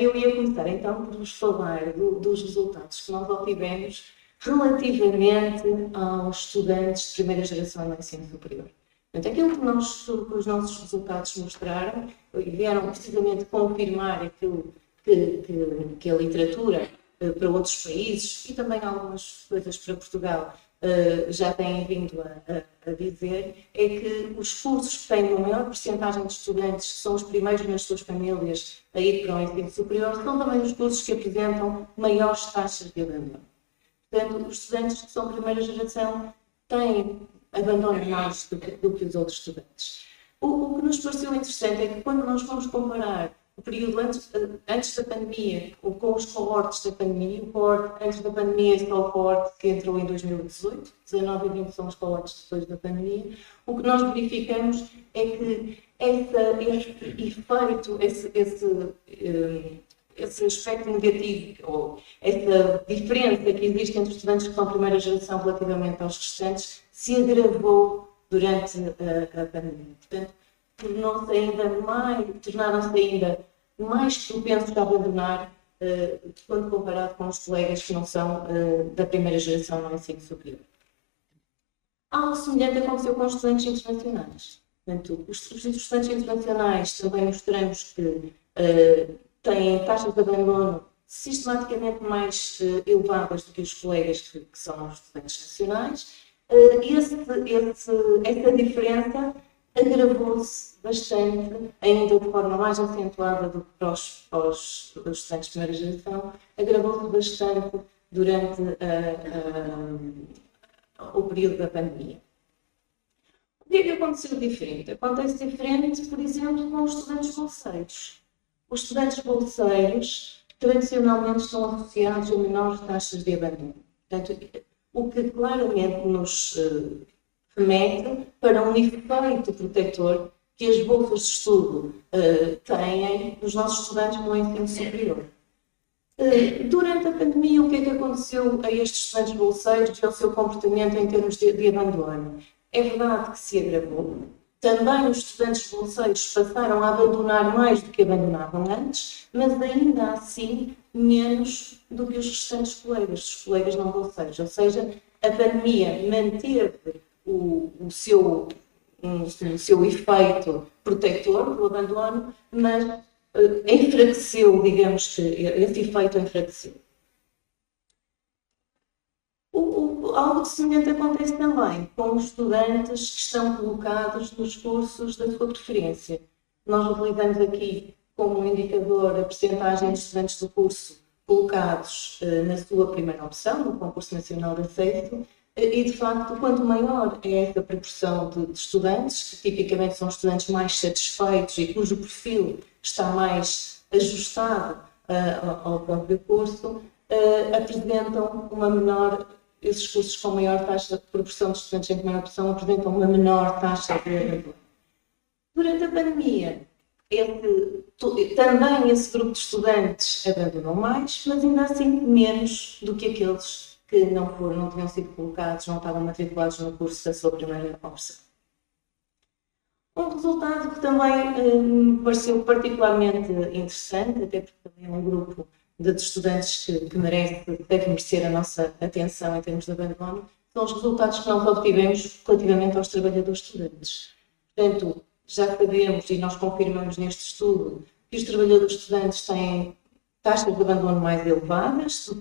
eu ia começar então por vos falar dos resultados que nós obtivemos relativamente aos estudantes de primeira geração no ensino superior. Portanto, aquilo que os nossos resultados mostraram e vieram precisamente confirmar aquilo que a literatura para outros países e também algumas coisas para Portugal já têm vindo a dizer, é que os cursos que têm uma maior percentagem de estudantes que são os primeiros nas suas famílias a ir para o ensino superior são também os cursos que apresentam maiores taxas de abandono. Portanto, os estudantes que são primeira geração têm abandono mais do que os outros estudantes. O que nos pareceu interessante é que quando nós fomos comparar período antes da pandemia, ou com os cohortes da pandemia. O cohorte antes da pandemia é só o cohorte que entrou em 2018, 19 e 20 são os cohortes depois da pandemia. O que nós verificamos é que esse efeito, esse aspecto negativo, ou essa diferença que existe entre os estudantes que são primeira geração relativamente aos restantes, se agravou durante a pandemia. Portanto, tornaram-se ainda mais propensos a abandonar quando comparado com os colegas que não são da primeira geração no ensino superior. Algo semelhante aconteceu com os estudantes internacionais. Portanto, os estudantes internacionais também mostramos que têm taxas de abandono sistematicamente mais elevadas do que os colegas que são os estudantes nacionais. Essa diferença agravou-se bastante, ainda de forma mais acentuada do que para os estudantes de primeira geração, agravou-se bastante durante o período da pandemia. O que é que aconteceu diferente? Acontece diferente, por exemplo, com os estudantes bolseiros. Os estudantes bolseiros tradicionalmente estão associados a menores taxas de abandono. Portanto, o que claramente nos remete para um efeito protetor que as bolsas de estudo têm nos nossos estudantes no ensino superior. Durante a pandemia, o que é que aconteceu a estes estudantes bolseiros e ao seu comportamento em termos de abandono? É verdade que se agravou. Também os estudantes bolseiros passaram a abandonar mais do que abandonavam antes, mas ainda assim menos do que os restantes colegas, os colegas não bolseiros. Ou seja, a pandemia manteve o seu efeito protetor do abandono, mas enfraqueceu, digamos que esse efeito enfraqueceu. Algo semelhante acontece também com os estudantes que estão colocados nos cursos da sua preferência. Nós utilizamos aqui como indicador a percentagem de estudantes do curso colocados na sua primeira opção, no concurso nacional de acesso, e de facto, quanto maior é essa proporção de estudantes, que tipicamente são estudantes mais satisfeitos e cujo perfil está mais ajustado ao próprio curso, apresentam uma menor. Esses cursos com maior taxa de proporção de estudantes em primeira opção apresentam uma menor taxa de abandono. Durante a pandemia, também esse grupo de estudantes abandonou mais, mas ainda assim menos do que aqueles que não tinham sido colocados, não estavam matriculados no curso da sua primeira opção. Um resultado que também me pareceu particularmente interessante, até porque também é um grupo de estudantes que deve merecer a nossa atenção em termos de abandono, são os resultados que nós obtivemos relativamente aos trabalhadores estudantes. Portanto, já sabemos e nós confirmamos neste estudo que os trabalhadores estudantes têm taxas de abandono mais elevadas do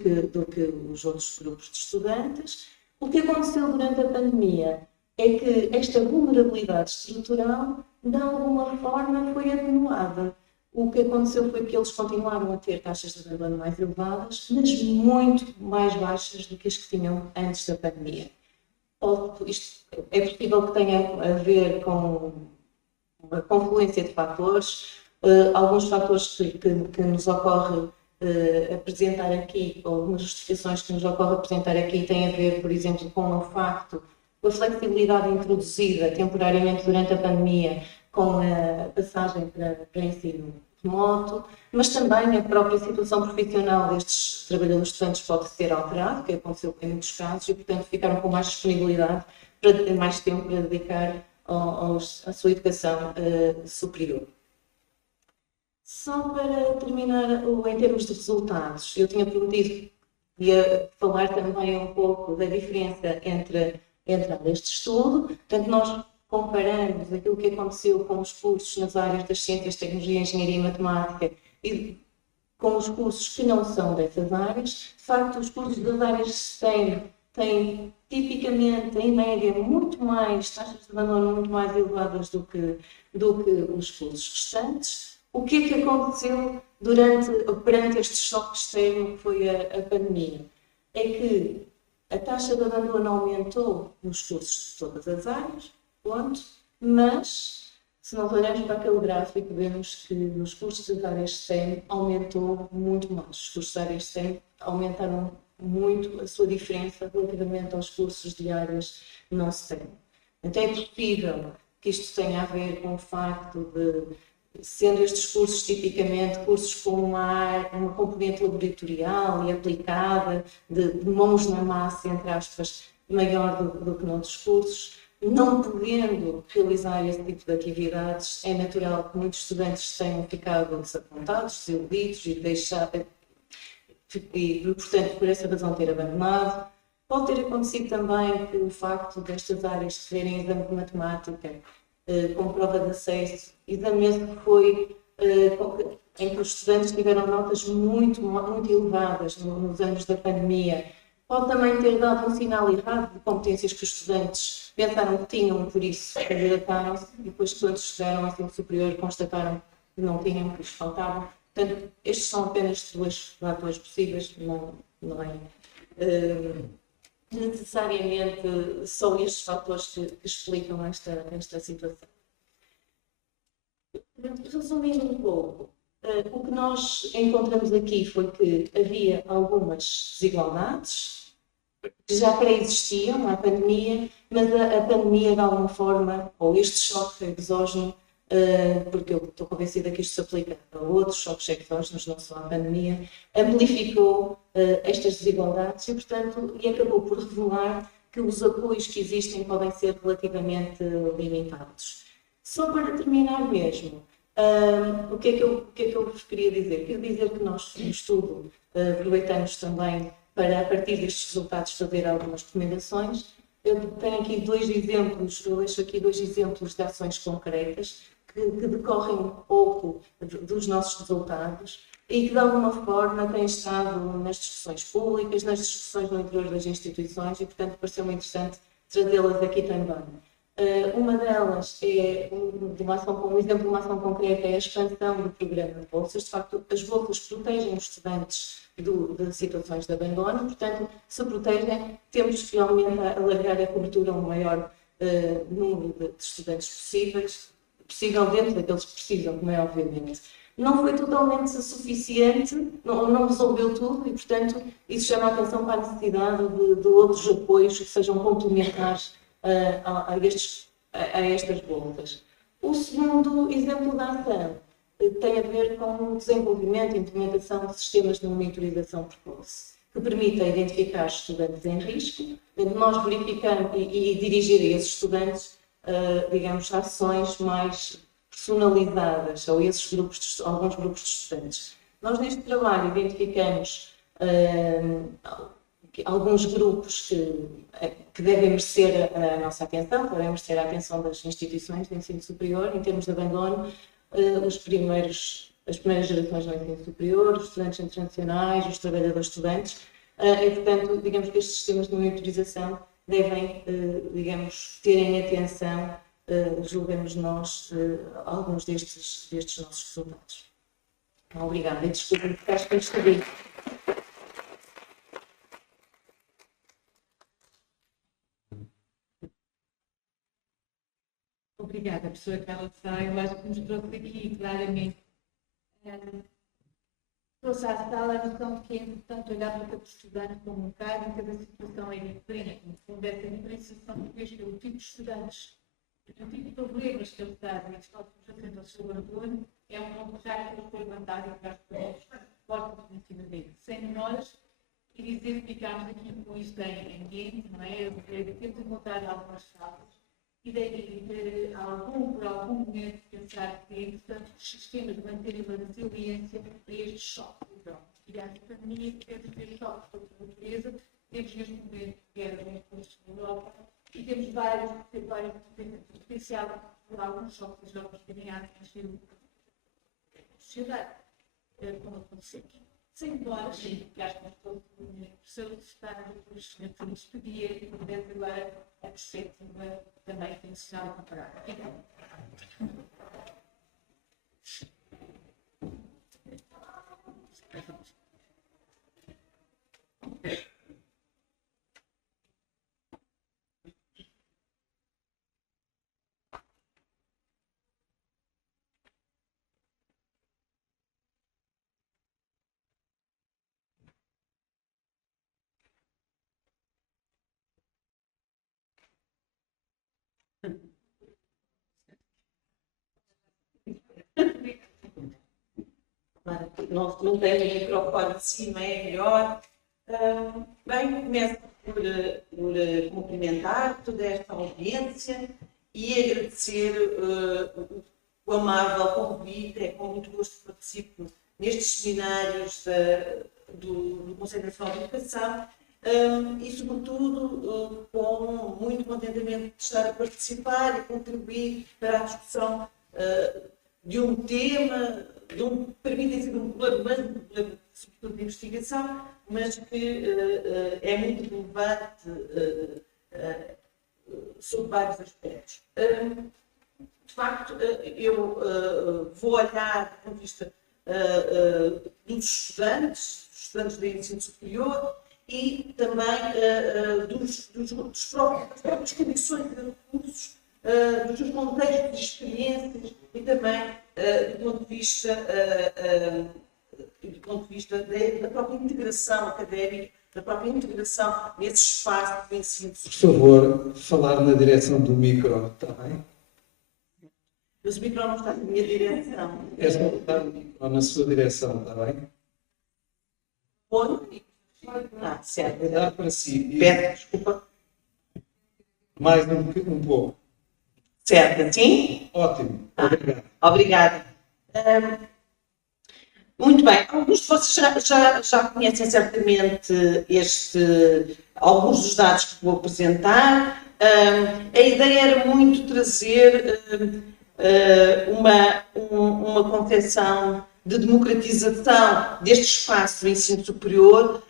que os outros grupos de estudantes. O que aconteceu durante a pandemia é que esta vulnerabilidade estrutural, de alguma forma, foi atenuada. O que aconteceu foi que eles continuaram a ter taxas de abandono mais elevadas, mas muito mais baixas do que as que tinham antes da pandemia. Isto é possível que tenha a ver com uma confluência de fatores. Alguns fatores que nos ocorre apresentar aqui, ou algumas justificações que nos ocorre apresentar aqui, têm a ver, por exemplo, com o facto, com a flexibilidade introduzida temporariamente durante a pandemia, com a passagem para ensino remoto, mas também a própria situação profissional destes trabalhadores estudantes pode ser alterada, que aconteceu em muitos casos, e portanto ficaram com mais disponibilidade para ter mais tempo para dedicar à sua educação superior. Só para terminar, em termos de resultados, eu tinha prometido que ia falar também um pouco da diferença entre este estudo. Portanto, nós comparamos aquilo que aconteceu com os cursos nas áreas das ciências, tecnologia, engenharia e matemática e com os cursos que não são dessas áreas. De facto, os cursos das áreas de STEM têm tipicamente, em média, muito mais taxas de abandono muito mais elevadas do que os cursos restantes. O que é que aconteceu perante este choque externo que foi a pandemia? É que a taxa de abandono aumentou nos cursos de todas as áreas, ponto, mas Se nós olharmos para aquele gráfico, vemos que os cursos de áreas STEM aumentou muito mais. Os cursos de áreas STEM aumentaram muito a sua diferença relativamente aos cursos de áreas não STEM. Então é possível que isto tenha a ver com o facto de, sendo estes cursos tipicamente cursos com uma componente laboratorial e aplicada, de mãos na massa, entre aspas, maior do que noutros cursos, não podendo realizar esse tipo de atividades, é natural que muitos estudantes tenham ficado desapontados, desiludidos e, portanto, por essa razão ter abandonado. Pode ter acontecido também que o facto destas áreas serem exame de matemática com prova de acesso, exame que foi em que os estudantes tiveram notas muito elevadas nos anos da pandemia. Pode também ter dado um sinal errado de competências que os estudantes pensaram que tinham, por isso candidataram-se, e depois quando chegaram ao ensino superior constataram que não tinham, que lhes faltavam. Portanto, estes são apenas dois fatores possíveis, não é necessariamente só estes fatores que explicam esta situação. Resumindo um pouco, o que nós encontramos aqui foi que havia algumas desigualdades que já pré-existiam à pandemia, mas a pandemia de alguma forma, ou este choque exógeno, porque eu estou convencida que isto se aplica a outros choques exógenos, não só à pandemia, amplificou estas desigualdades e, portanto, acabou por revelar que os apoios que existem podem ser relativamente limitados. Só para terminar mesmo, o que é que eu vos queria dizer? Quero dizer que nós, no estudo, aproveitamos também para, a partir destes resultados, fazer algumas recomendações. Eu tenho aqui dois exemplos, eu deixo aqui dois exemplos de ações concretas que decorrem um pouco dos nossos resultados e que, de alguma forma, têm estado nas discussões públicas, nas discussões no interior das instituições e, portanto, pareceu-me interessante trazê-las aqui também. Uma delas é um exemplo de uma ação concreta, é a expansão do programa de bolsas. De facto, as bolsas protegem os estudantes de situações de abandono, portanto, se protegem, temos que realmente alargar a cobertura a um maior número de estudantes possível dentro daqueles que precisam, como é obviamente. Não foi totalmente suficiente, não resolveu tudo e, portanto, isso chama a atenção para a necessidade de outros apoios que sejam complementares a estas bolsas. O segundo exemplo da ação tem a ver com o desenvolvimento e implementação de sistemas de monitorização precoce, que permitem identificar estudantes em risco, nós verificamos e dirigir a esses estudantes, digamos, ações mais personalizadas a esses alguns grupos de estudantes. Nós, neste trabalho, identificamos alguns grupos que devem merecer a nossa atenção, que devem merecer a atenção das instituições de ensino superior, em termos de abandono, as primeiras gerações do ensino superior, os estudantes internacionais, os trabalhadores estudantes, e, portanto, digamos que estes sistemas de monitorização devem, digamos, terem atenção, julgamos nós, alguns destes nossos resultados. Obrigada, e desculpe-me porque acho que isto é. Obrigada, professora Carla Sá. Eu acho que nos trouxe aqui claramente, trouxe à sala a noção de que é importante olhar para cada estudante como um caso, em cada situação é diferente. No fundo, essa diferenciação que fez pelo tipo de estudantes, pelo tipo de problemas que eles trazem, que estão fazendo ao seu abandono, é um ponto já que foi levantado para as pessoas forte definitivamente. Sem menores, e dizer que ficámos aqui com isto em ambiente, não é? Temos encontrado algumas falas. E daí, por algum momento, pensar que é importante os sistemas manterem uma resiliência para este choque. E a pandemia teve este choque sobre a natureza, temos neste momento guerra em curso na Europa e temos vários potencial por alguns choques jogos que têm a atingir a sociedade, como aconteceu aqui. Sem embora, que acho que estou solicitar os senhores pedir, portanto, agora a perspectiva também tem que ser comparada. Não tem o microfone de cima, é melhor. Bem, começo por cumprimentar toda esta audiência e agradecer o amável convite. É com muito gosto que participo nestes seminários do Conselho Nacional de Educação e, sobretudo, com muito contentamento de estar a participar e contribuir para a discussão de um tema, permitem ser um problema, mas um problema, sobretudo, de investigação, mas que é muito relevante sob vários aspectos. De facto, eu vou olhar do ponto de vista dos estudantes do ensino superior e também das próprias condições de recursos, dos seus contextos de experiências e também do ponto de vista da própria integração académica, da própria integração nesse espaço do ensino superior. Por favor, falar na direção do micro, está bem? Mas o micro não está na minha direção. É só botar o micro na sua direção, está bem? Onde? Certo. Dá para si. Peço desculpa. Mais um pouco. Certo, assim? Ótimo. Obrigado. Obrigada. Muito bem. Alguns de vocês já conhecem certamente alguns dos dados que vou apresentar. A ideia era muito trazer uma concepção de democratização deste espaço do ensino superior.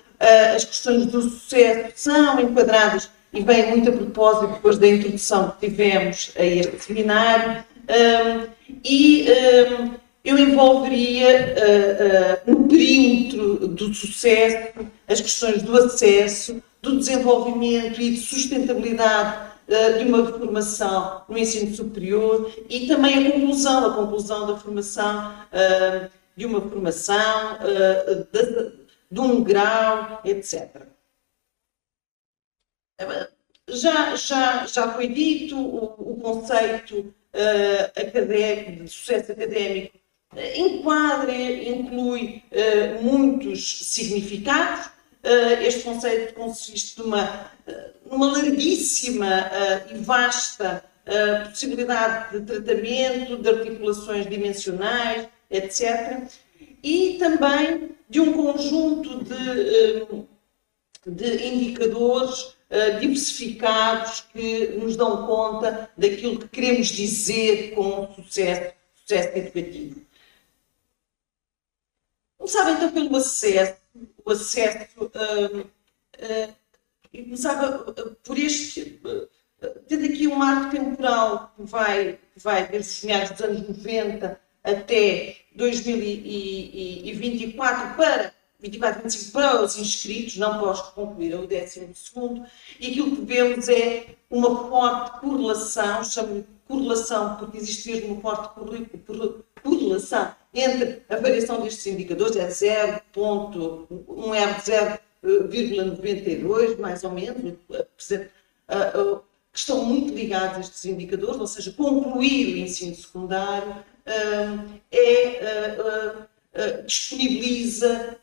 As questões do sucesso são enquadradas e vem muito a propósito depois da introdução que tivemos a este seminário, eu envolveria no perímetro do sucesso as questões do acesso, do desenvolvimento e de sustentabilidade de uma formação no ensino superior e também a conclusão da formação, de uma formação, de um grau, etc. Já foi dito, o conceito académico, de sucesso académico, inclui muitos significados. Este conceito consiste numa larguíssima e vasta possibilidade de tratamento, de articulações dimensionais, etc. E também de um conjunto de indicadores diversificados que nos dão conta daquilo que queremos dizer com sucesso educativo. Começava então pelo acesso. O acesso começava por tendo aqui um arco temporal que vai desde os meados dos anos 90 até 2024 para 24-25 para os inscritos, não para os que concluíram o 12º, e aquilo que vemos é uma forte correlação, chamo-lhe correlação porque existe mesmo uma forte correlação entre a variação destes indicadores, é 0,92, mais ou menos, que estão muito ligados a estes indicadores, ou seja, concluir o ensino secundário disponibiliza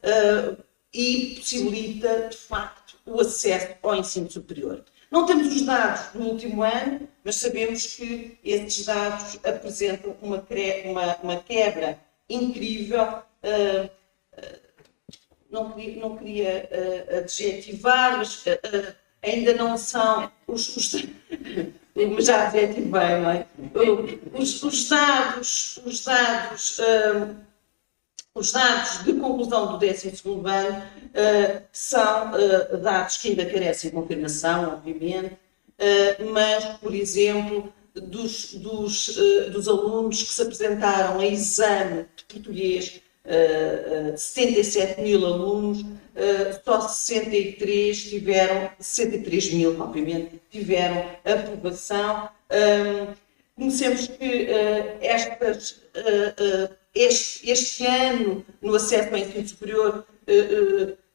e possibilita, de facto, o acesso ao ensino superior. Não temos os dados do último ano, mas sabemos que esses dados apresentam uma quebra incrível. Não queria adjetivar, mas ainda não são mas já adjetivei, não é? Os dados de conclusão do 12º ano são dados que ainda carecem de confirmação, obviamente, mas, por exemplo, dos alunos que se apresentaram a exame de português, 77 mil alunos, só 63 mil, obviamente, tiveram aprovação. Conhecemos que este ano, no acesso ao ensino superior,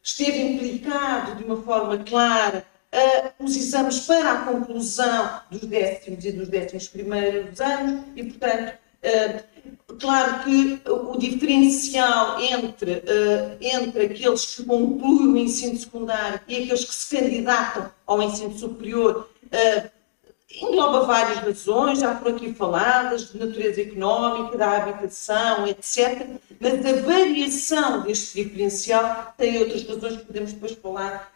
esteve implicado de uma forma clara os exames para a conclusão dos 10º e dos 11º anos e, portanto, Claro que o diferencial entre aqueles que concluem o ensino secundário e aqueles que se candidatam ao ensino superior engloba várias razões, já por aqui faladas, de natureza económica, da habitação, etc. Mas a variação deste diferencial tem outras razões que podemos depois falar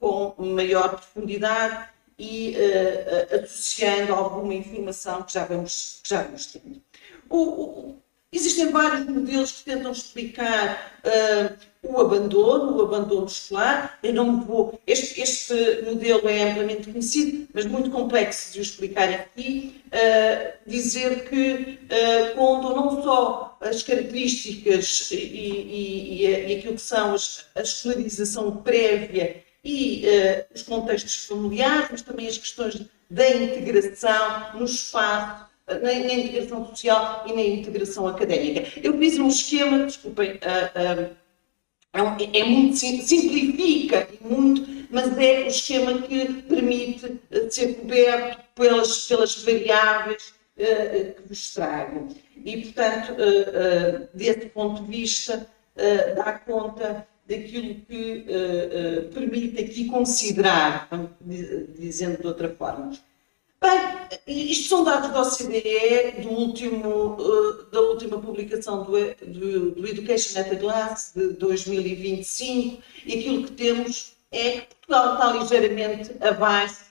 com maior profundidade e associando alguma informação que já vamos tendo. Existem vários modelos que tentam explicar o abandono escolar. Eu não vou. Este modelo é amplamente conhecido, mas muito complexo de o explicar aqui. Dizer que contam não só as características e aquilo que são a escolarização prévia e os contextos familiares, mas também as questões da integração no espaço, na integração social e na integração académica. Eu fiz um esquema, desculpem, é muito simplifica muito, mas é o esquema que permite ser coberto pelas variáveis que vos trago. E, portanto, desse ponto de vista, dá conta daquilo que permite aqui considerar, dizendo de outra forma. Bem, isto são dados da OCDE da última publicação do Education at a Glance de 2025, e aquilo que temos é que Portugal está ligeiramente abaixo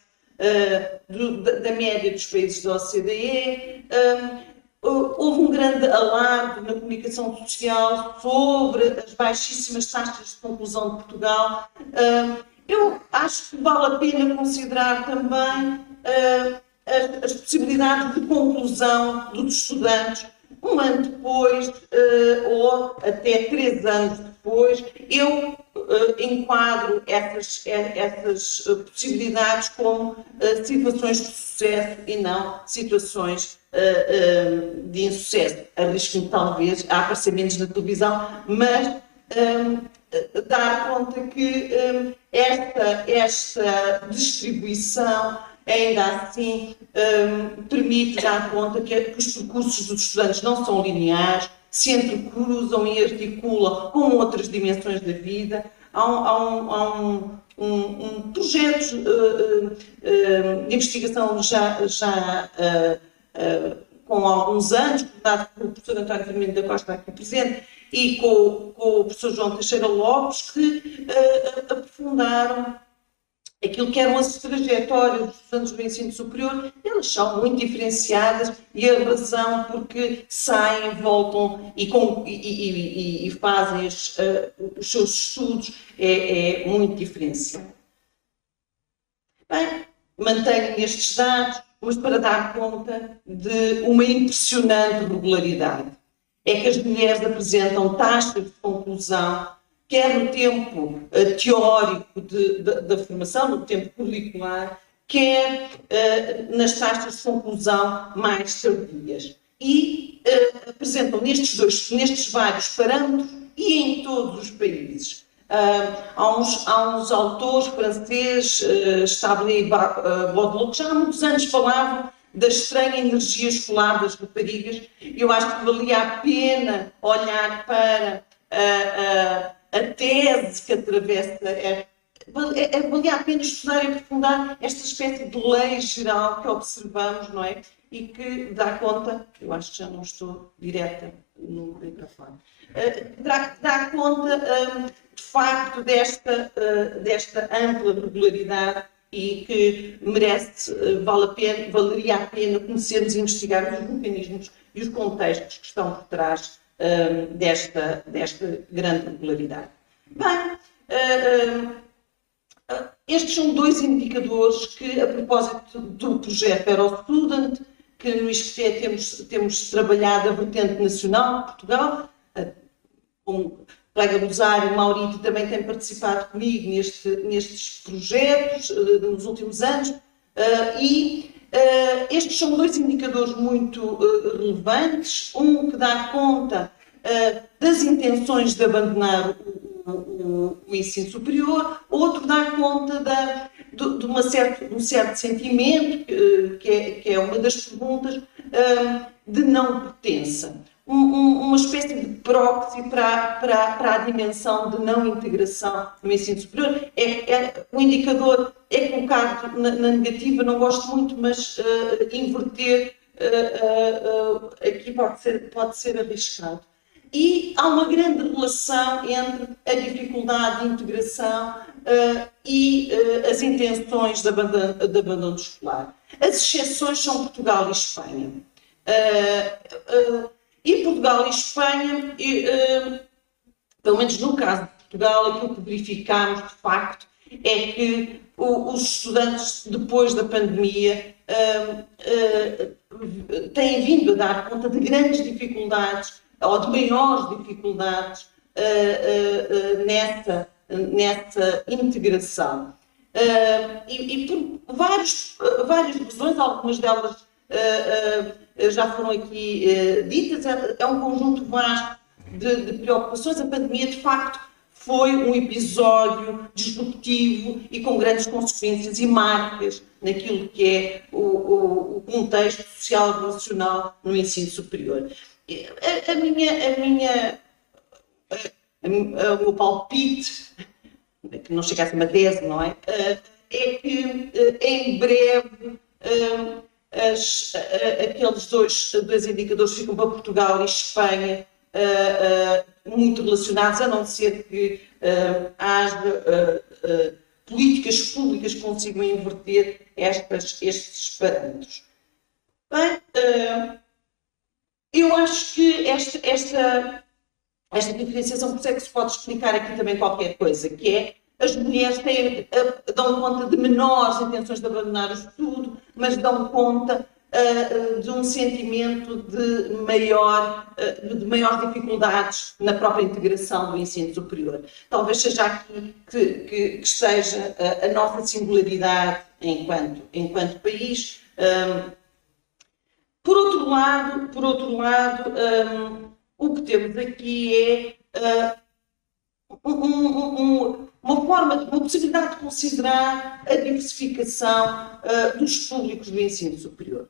da média dos países da OCDE. Houve um grande alarde na comunicação social sobre as baixíssimas taxas de conclusão de Portugal. Eu acho que vale a pena considerar também as possibilidades de conclusão dos estudantes um ano depois ou até 3 anos depois. Eu enquadro essas possibilidades como situações de sucesso e não situações de insucesso. Arrisco-me talvez a aparecer menos na televisão, mas dar conta que esta distribuição ainda assim permite dar conta que os percursos dos estudantes não são lineares, se entrecruzam e articulam com outras dimensões da vida. Há um projeto de investigação já com alguns anos, coordenado pelo professor António Firmino da Costa aqui presente, e com o professor João Teixeira Lopes, que aprofundaram aquilo que eram as trajetórias dos estudantes do ensino superior. Elas são muito diferenciadas e a razão porque saem, voltam e fazem os seus estudos é muito diferenciada. Bem, mantenho estes dados, mas para dar conta de uma impressionante regularidade. É que as mulheres apresentam taxas de conclusão, quer no tempo teórico da formação, no tempo curricular, quer nas taxas de conclusão mais tardias. E apresentam nestes vários parâmetros e em todos os países. Há uns autores franceses, Stabile e Baudelot, que já há muitos anos falavam da estranha energia escolar das raparigas. Eu acho que valia a pena olhar para a tese que atravessa, valia a pena estudar e aprofundar esta espécie de lei geral que observamos, não é? E que dá conta, eu acho que já não estou direta no microfone, dá conta de facto desta ampla regularidade e que valeria a pena conhecermos e investigar os mecanismos e os contextos que estão por trás desta grande regularidade. Bem, estes são 2 indicadores que, a propósito do projeto Eurostudent, que no ISCTE temos trabalhado a vertente nacional de Portugal, o colega Rosário Maurito também tem participado comigo nestes projetos nos últimos anos, e estes são 2 indicadores muito relevantes, um que dá conta das intenções de abandonar o ensino superior, outro dá conta de um certo sentimento, que é uma das perguntas, de não pertença. Uma espécie de proxy para a dimensão de não integração no ensino superior. O indicador é colocado na negativa, não gosto muito, mas inverter aqui pode ser arriscado. E há uma grande relação entre a dificuldade de integração e as intenções de abandono escolar. As exceções são Portugal e Espanha. E Portugal e Espanha, pelo menos no caso de Portugal, aquilo que verificamos de facto é que os estudantes, depois da pandemia, têm vindo a dar conta de grandes dificuldades, ou de maiores dificuldades, nessa integração. E por várias razões, algumas delas já foram aqui ditas, é um conjunto vasto de preocupações. A pandemia, de facto, foi um episódio disruptivo e com grandes consequências e marcas naquilo que é o contexto social e relacional no ensino superior. O meu palpite, que não chega a ser uma tese, não é? É que em breve aqueles dois indicadores ficam para Portugal e Espanha muito relacionados, a não ser que haja políticas públicas que consigam inverter estes parâmetros. Bem, eu acho que esta diferenciação, por isso é que se pode explicar aqui também qualquer coisa, que é as mulheres dão conta de menores intenções de abandonar o estudo, mas dão conta de um sentimento de maiores dificuldades na própria integração do ensino superior. Talvez seja aqui que esteja a nossa singularidade enquanto país. Por outro lado, o que temos aqui é uma possibilidade de considerar a diversificação dos públicos do ensino superior.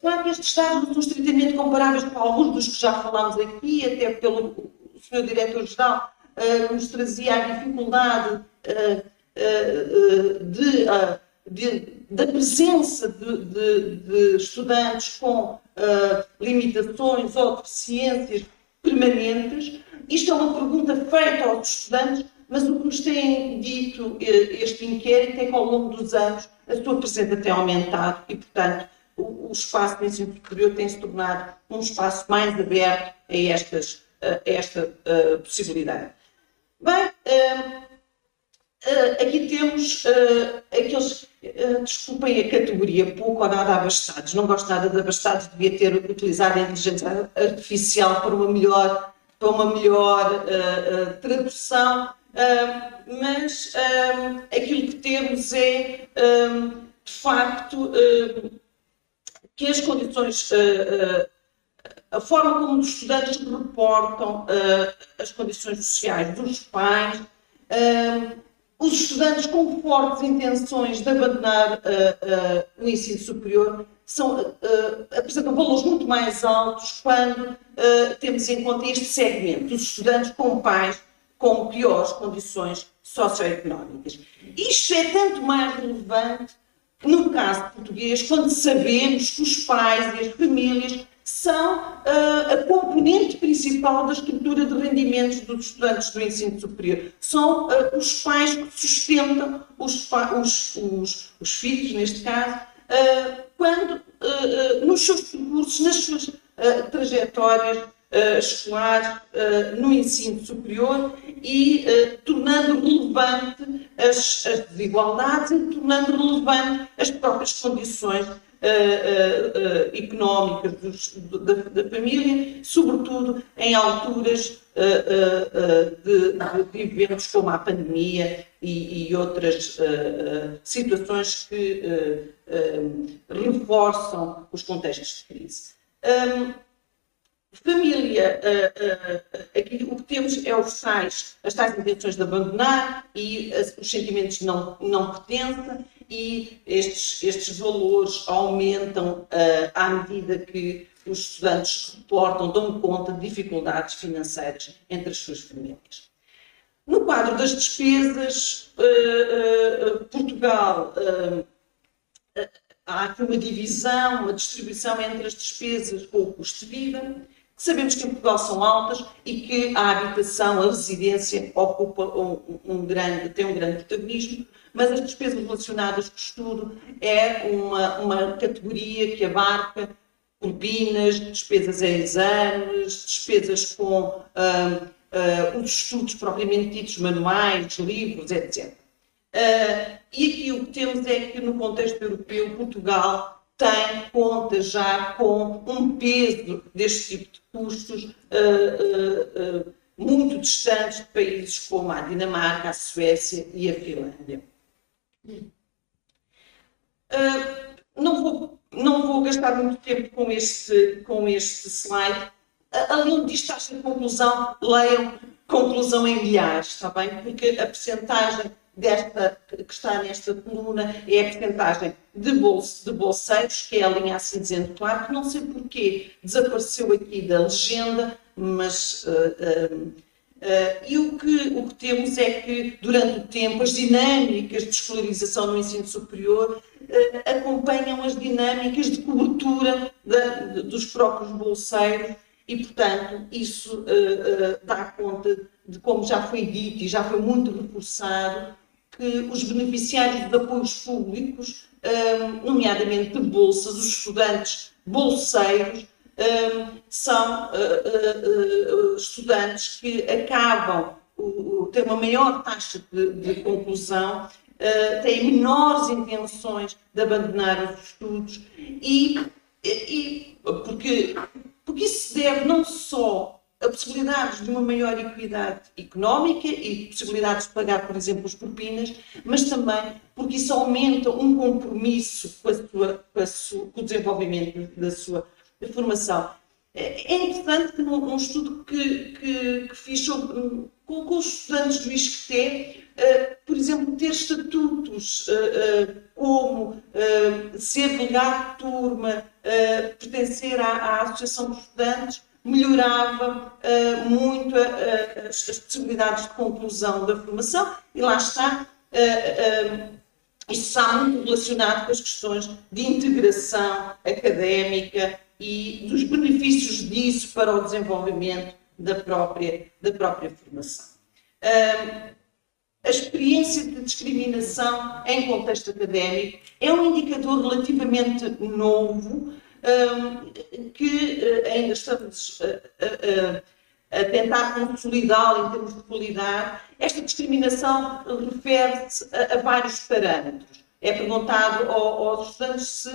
Claro que estes dados não são estritamente comparáveis com alguns dos que já falámos aqui, até pelo Sr. Diretor-Geral nos trazia a dificuldade da presença de estudantes com limitações ou deficiências permanentes. Isto é uma pergunta feita aos estudantes, mas o que nos tem dito este inquérito é que ao longo dos anos a sua presença tem aumentado e, portanto, o espaço do ensino superior tem se tornado um espaço mais aberto a esta possibilidade. Bem, aqui temos aqueles, desculpem a categoria, pouco ou nada abastados. Não gosto nada de abastados, devia ter utilizado a inteligência artificial para uma melhor tradução, mas aquilo que temos é, de facto, que as condições, a forma como os estudantes reportam as condições sociais dos pais, os estudantes com fortes intenções de abandonar o ensino superior apresentam valores muito mais altos quando temos em conta este segmento, os estudantes com pais com piores condições socioeconómicas. Isto é tanto mais relevante no caso português, quando sabemos que os pais e as famílias são a componente principal da estrutura de rendimentos dos estudantes do ensino superior. São os pais que sustentam os filhos, neste caso, quando nos seus percursos, nas suas trajetórias escolares no ensino superior e tornando relevante as desigualdades e tornando relevante as próprias condições económicas da família, sobretudo em alturas de eventos como a pandemia e outras situações que reforçam os contextos de crise. Família, aqui o que temos é as tais intenções de abandonar e os sentimentos de não pertença, e estes valores aumentam à medida que os estudantes reportam, dão conta de dificuldades financeiras entre as suas famílias. No quadro das despesas, Portugal, há aqui uma divisão, uma distribuição entre as despesas com o custo de vida, que sabemos que em Portugal são altas e que a habitação, a residência, ocupa tem um grande protagonismo, mas as despesas relacionadas com o estudo é uma categoria que abarca propinas, despesas em exames, despesas com os estudos propriamente ditos, manuais, livros, etc. E aqui o que temos é que no contexto europeu, Portugal conta já com um peso deste tipo de custos muito distantes de países como a Dinamarca, a Suécia e a Finlândia. Não vou gastar muito tempo com este slide. Ali onde diz taxa de conclusão, leiam conclusão em milhares, está bem? Porque a percentagem que está nesta coluna é a percentagem de bolseiros, que é a linha cinzento claro, que não sei porquê desapareceu aqui da legenda, mas e o que temos é que durante o tempo as dinâmicas de escolarização no ensino superior acompanham as dinâmicas de cobertura dos próprios bolseiros e, portanto, isso dá conta de, como já foi dito e já foi muito reforçado, que os beneficiários de apoios públicos, nomeadamente de bolsas, os estudantes bolseiros, são estudantes que acabam, têm uma maior taxa de conclusão, têm menores intenções de abandonar os estudos porque isso se deve não só a possibilidades de uma maior equidade económica e possibilidades de pagar, por exemplo, as propinas, mas também porque isso aumenta um compromisso com o desenvolvimento da sua formação. É interessante que num estudo que fiz com os estudantes do ISCTE, por exemplo, ter estatutos como ser delegado de turma, pertencer à Associação de Estudantes, melhorava muito as possibilidades de conclusão da formação e lá está, isso está muito relacionado com as questões de integração académica e dos benefícios disso para o desenvolvimento da própria formação. A experiência de discriminação em contexto académico é um indicador relativamente novo, que ainda estamos a tentar consolidá-lo em termos de qualidade. Esta discriminação refere-se a vários parâmetros. É perguntado aos estudantes se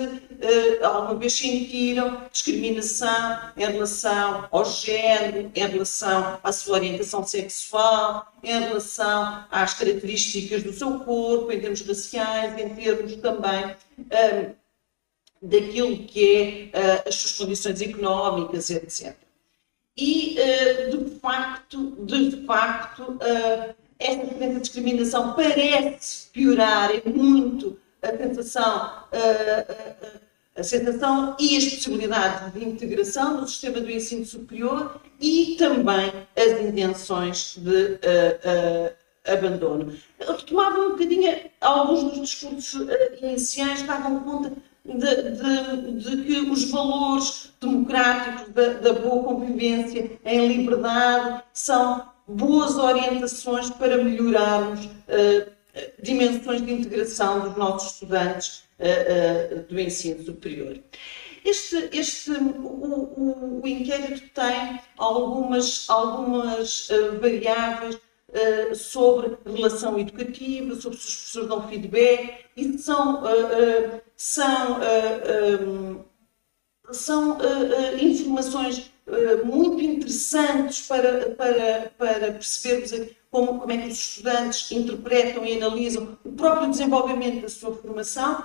alguma vez sentiram discriminação em relação ao género, em relação à sua orientação sexual, em relação às características do seu corpo, em termos raciais, em termos também daquilo que é as suas condições económicas, etc. E, de facto, esta diferença de discriminação parece piorar muito a sensação e as possibilidades de integração no sistema do ensino superior e também as intenções de abandono. Eu retomava um bocadinho alguns dos discursos iniciais, davam conta de que os valores democráticos da boa convivência em liberdade são boas orientações para melhorarmos dimensões de integração dos nossos estudantes do ensino superior. O inquérito tem algumas variáveis sobre relação educativa, sobre se os professores dão feedback, e são informações muito interessantes para percebermos como é que os estudantes interpretam e analisam o próprio desenvolvimento da sua formação.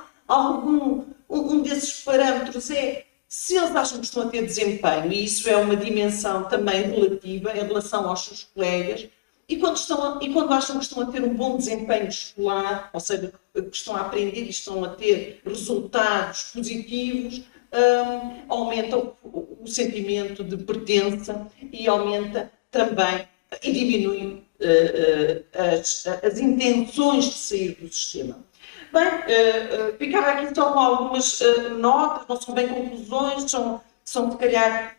Um desses parâmetros é se eles acham que estão a ter desempenho, e isso é uma dimensão também relativa em relação aos seus colegas, e quando acham que estão a ter um bom desempenho escolar, ou seja, que estão a aprender e estão a ter resultados positivos, aumenta o sentimento de pertença e aumenta também e diminui as intenções de sair do sistema. Bem, ficava aqui só com algumas notas, não são bem conclusões, são se calhar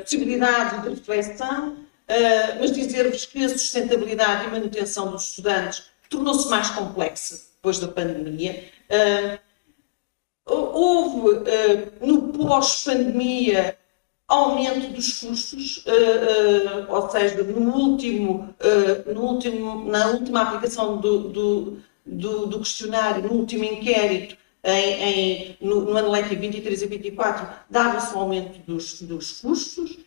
possibilidades de reflexão, mas dizer-vos que a sustentabilidade e manutenção dos estudantes tornou-se mais complexa depois da pandemia. Houve, no pós-pandemia, aumento dos custos, ou seja, na última aplicação do questionário, no último inquérito, no ano letivo 23 a 24, dava-se um aumento dos custos,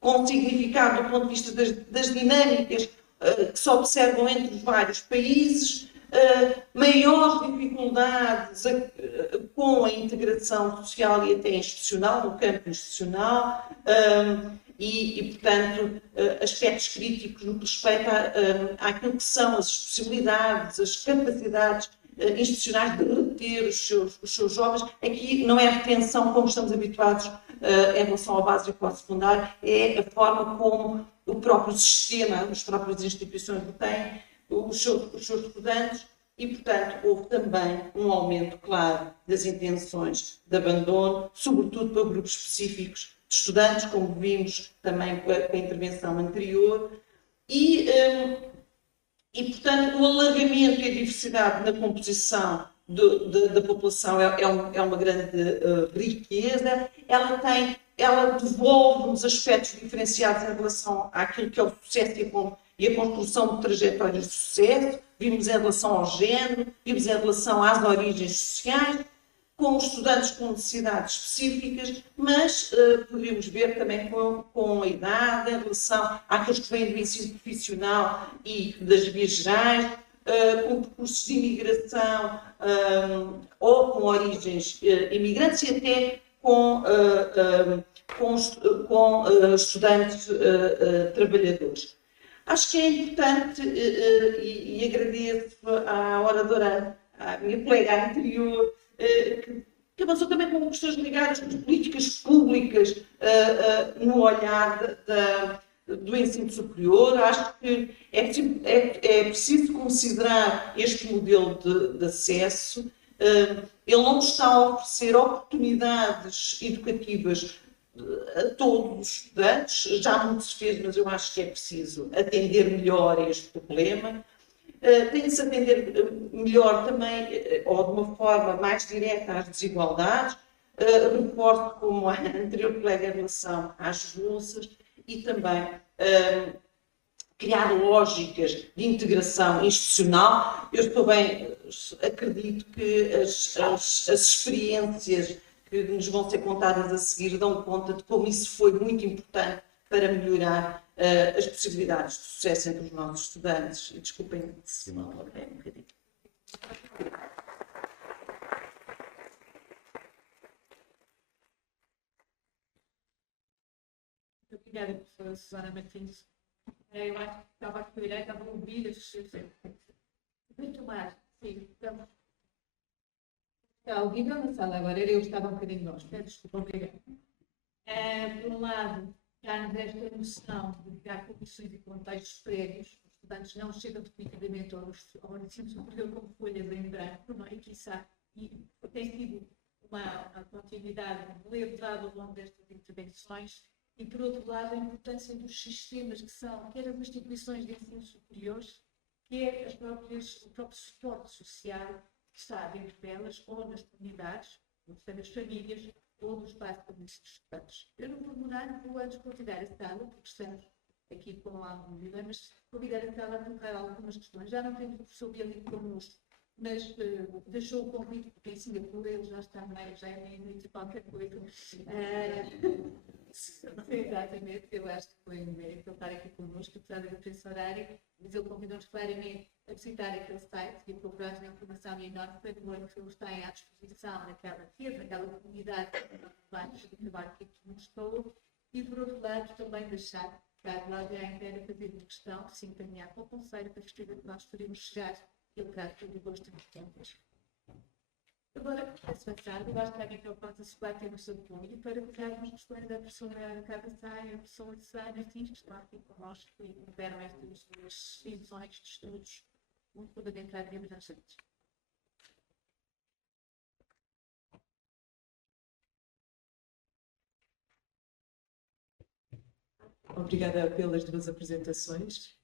com significado do ponto de vista das dinâmicas que se observam entre os vários países, maiores dificuldades com a integração social e até institucional, no campo institucional, portanto, aspectos críticos no que respeita àquilo que são as possibilidades, as capacidades institucionais de reter os seus jovens. Aqui não é retenção como estamos habituados em relação ao básico e ao secundário, é a forma como o próprio sistema, as próprias instituições retêm os seus estudantes e, portanto, houve também um aumento claro das intenções de abandono, sobretudo para grupos específicos de estudantes, como vimos também com a intervenção anterior, portanto, o alargamento e a diversidade na composição da população é uma grande riqueza. Ela devolve-nos aspectos diferenciados em relação àquilo que é o sucesso e a construção de trajetórias de sucesso. Vimos em relação ao género, vimos em relação às origens sociais, com os estudantes com necessidades específicas, mas podemos ver também com a idade, em relação àqueles que vêm do ensino profissional e das vias gerais, com percursos de imigração ou com origens imigrantes e até com estudantes trabalhadores. Acho que é importante, e agradeço à oradora, à minha colega anterior, que avançou também com questões ligadas às políticas públicas no olhar do ensino superior. Acho que é preciso considerar este modelo de acesso. Ele não está a oferecer oportunidades educativas a todos os estudantes, já muito se fez, mas eu acho que é preciso atender melhor a este problema. Tem de se atender melhor também, ou de uma forma mais direta, às desigualdades. Reforço, como a anterior colega, em relação às bolsas e também criar lógicas de integração institucional. Eu acredito que as experiências que nos vão ser contadas a seguir dão conta de como isso foi muito importante para melhorar as possibilidades de sucesso entre os nossos estudantes. E desculpem se mal falei um bocadinho. Obrigada, professora Susana Martins. Eu acho que estava aqui direito, estava a ouvir as pessoas. Muito mais, sim. Está audível na sala agora, eu estava um bocadinho longe. Desculpa, obrigada. Por um lado, dá-nos esta noção de que há condições e contextos prévios. Os estudantes não chegam definitivamente ao ensino superior como folhas em branco, não é? E tem sido uma continuidade elevada ao longo destas intervenções. E, por outro lado, a importância dos sistemas que são, quer as instituições de ensino superiores, quer o próprio suporte social que está dentro delas, ou nas comunidades, nas famílias, ou nos espaços dos estudantes. Eu, no formulário, vou antes convidar a sala, porque estamos aqui com alguns dilemas, convidar a sala a colocar algumas questões. Já não temos o professor Bielin connosco, mas deixou o convite, porque em Singapura ele já está meio, já é meio-noite qualquer coisa. Exatamente, eu acho que foi um mérito ele estar aqui connosco, apesar da diferença horária, mas ele convidou-nos claramente a visitar aquele site e a procurar uma informação enorme para que ele está à disposição naquela comunidade de trabalho que nos falou, e por outro lado também deixar Caso alguém queira fazer uma questão, se encaminhar para o Conselho para que nós podemos chegar e ele caso de gosto de tempo. Agora, peço passar, eu acho que alguém que eu possa escolar ter o seu apoio para colocarmos questões da pessoa da Casa Saia, a pessoa de Saia, assim, que estão aqui connosco e deram estas instituições de estudos muito poder entrar dentro das gente. Obrigada pelas duas apresentações.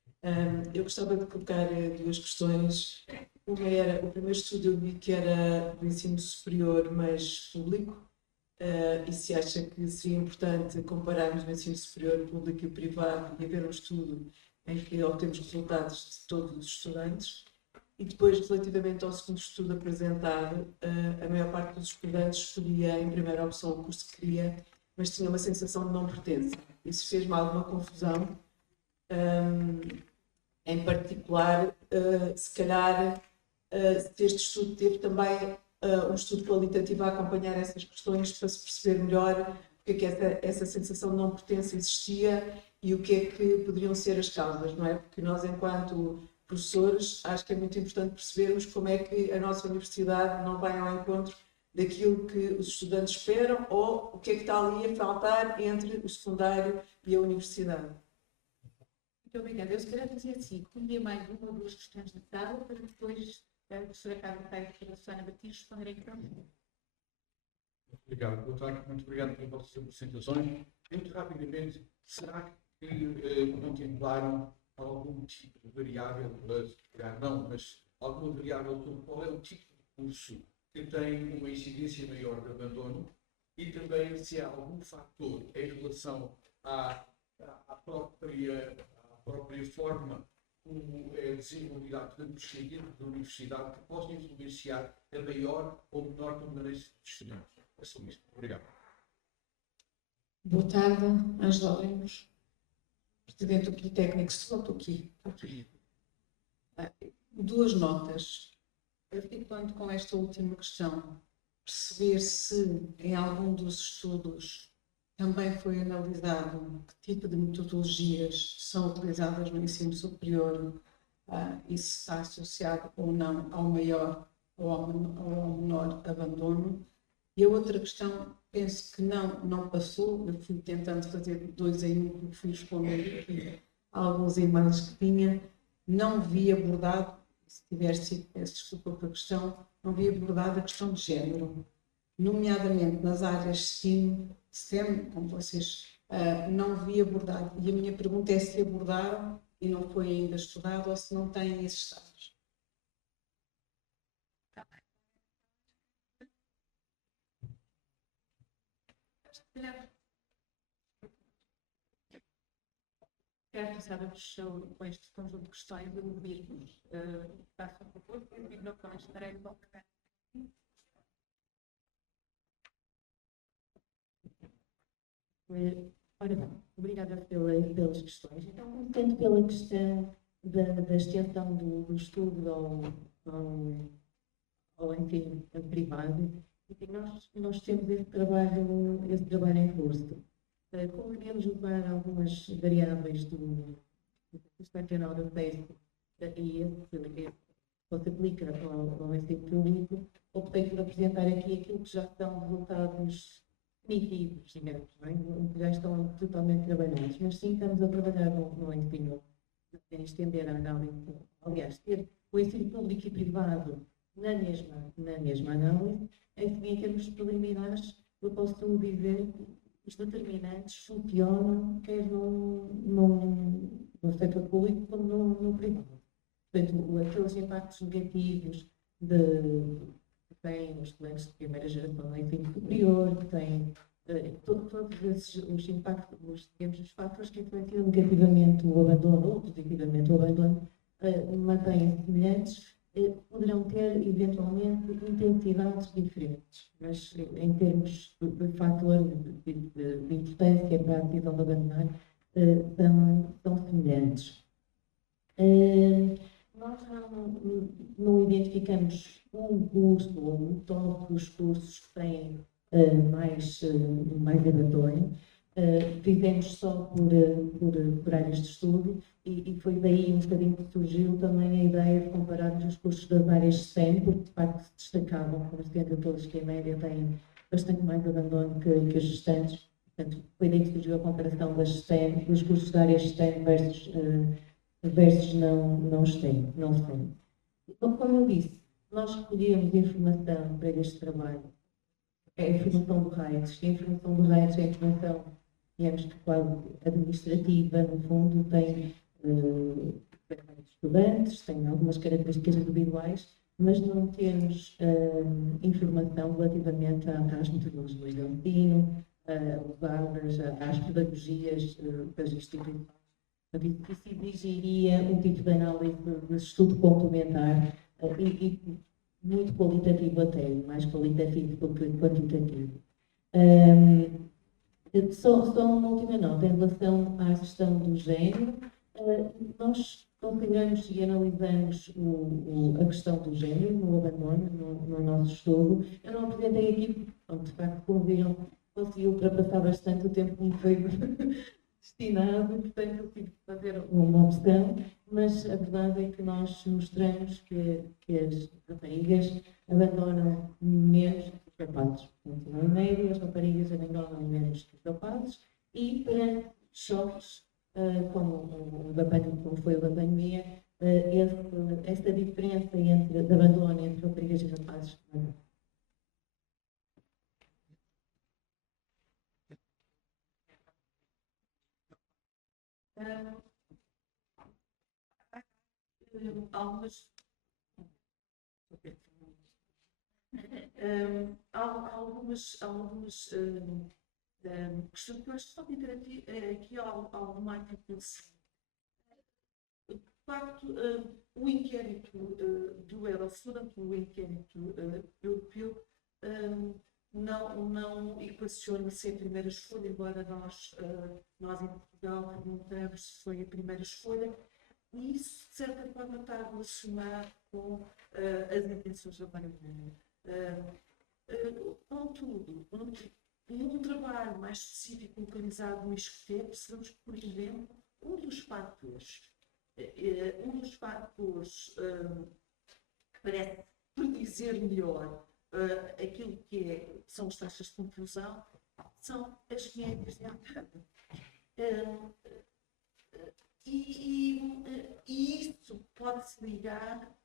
Eu gostava de colocar duas questões. Uma era, o primeiro estudo eu vi que era do ensino superior, mas público, e se acha que seria importante compararmos o ensino superior público e privado e haver um estudo em que obtemos resultados de todos os estudantes. E depois, relativamente ao segundo estudo apresentado, a maior parte dos estudantes escolhia em primeira opção o curso que queria, mas tinha uma sensação de não pertença. Isso fez-me alguma confusão. Em particular, se calhar, este estudo teve também um estudo qualitativo a acompanhar essas questões para se perceber melhor porque é que essa sensação de não pertença existia e o que é que poderiam ser as causas, não é? Porque nós, enquanto professores, acho que é muito importante percebermos como é que a nossa universidade não vai ao encontro daquilo que os estudantes esperam ou o que é que está ali a faltar entre o secundário e a universidade. Muito obrigada. Eu se calhar dizia assim, colhia mais uma ou duas questões da sala para depois a professora Carla Caio e a Susana Batista responderem para mim. Obrigado. Boa tarde. Muito obrigado pelas vossas apresentações. Muito rapidamente, será que contemplaram algum tipo de variável, não, mas alguma variável sobre qual é o tipo de curso que tem uma incidência maior de abandono e também se há algum fator em relação à própria forma como é desenvolvida a pedagogia dentro da universidade que possa influenciar a maior ou menor permanência de estudantes. É só isso. Obrigado. Boa tarde, Ângela Lemos, Presidente do Politécnico. Estou aqui. Duas notas. Eu fico muito com esta última questão. Perceber se em algum dos estudos também foi analisado que tipo de metodologias são utilizadas no ensino superior e se está associado ou não ao maior ou ao menor abandono. E a outra questão, penso que não passou, eu fui tentando fazer 2 em 1, porque fui responder aqui a alguns e-mails que tinha, não vi abordado, se tiver sido, peço desculpa pela questão, não vi abordado a questão de género, nomeadamente nas áreas STEM, como vocês não vi abordado. E a minha pergunta é se abordaram e não foi ainda estudado ou se não têm esses dados. Quero passar a questão com este conjunto de questões de ouvirmos. Façam por favor, eu não estarei de volta. Ora bem, obrigada pelas questões. Então, tanto pela questão da extensão do estudo ao ensino privado, nós temos esse trabalho em curso. Como queremos levar algumas variáveis do National do Facebook e que se aplica ao ensino público, optei por apresentar aqui aquilo que já são resultados nítidos, digamos, que já estão totalmente trabalhados, mas sim estamos a trabalhar no ensino, em estender a análise, aliás, ter o ensino público e privado na mesma análise, em termos preliminares, eu posso dizer que os determinantes funcionam quer no setor público como no privado. Portanto, aqueles impactos negativos que têm os estudantes de primeira geração no ensino superior, que têm todos esses os impactos, os fatores que influenciam negativamente o abandono ou positivamente o abandono, mantêm-se semelhantes, poderão ter eventualmente intensidades diferentes, mas em termos de fator de importância para a decisão de abandonar, são semelhantes. Nós não identificamos um curso ou um top dos cursos que têm mais abandono. Fizemos só por áreas de estudo e foi daí um bocadinho que surgiu também a ideia de compararmos os cursos das áreas STEM, porque de facto se destacavam, como se tenta todos que em média têm bastante mais abandono que as restantes. Portanto, foi daí que surgiu a comparação das STEM, dos cursos de áreas STEM versus não STEM. Então, como eu disse, nós recolhemos informação para este trabalho. É a informação do RAITS. A informação do RAITS é a informação, digamos, quase administrativa, no fundo, tem estudantes, tem algumas características individuais, mas não temos informação relativamente às metodologias de ensino, levadas às pedagogias das instituições. Isso exigiria um tipo de análise de estudo complementar e muito qualitativo até, mais qualitativo do que quantitativo. Só uma última nota em relação à questão do género. Nós consideramos e analisamos a questão do género no abandono, no nosso estudo. Eu não apresentei aqui, porque, de facto, como viram, consegui ultrapassar bastante o tempo que me foi destinado, portanto, eu tive que fazer uma opção, mas a verdade é que nós mostramos que as raparigas abandonam menos que os rapazes. Portanto, em média, as raparigas abandonam menos que os rapazes e, perante choques, como foi a pandemia, esta diferença de abandono entre raparigas e rapazes não. Algumas questões que eu acho que só me ter aqui alguma articulação. De facto, o inquérito do Eurostudent, o inquérito europeu, não equaciona se é a primeira escolha, embora nós em Portugal perguntamos se foi a primeira escolha, e isso, de certa forma, está relacionado com as intenções da pandemia. Contudo, num trabalho mais específico localizado no ISCTE, percebemos que, por exemplo, um dos fatores que parece predizer melhor aquilo que são as taxas de conclusão são as médias de ACAD. E isso pode-se ligar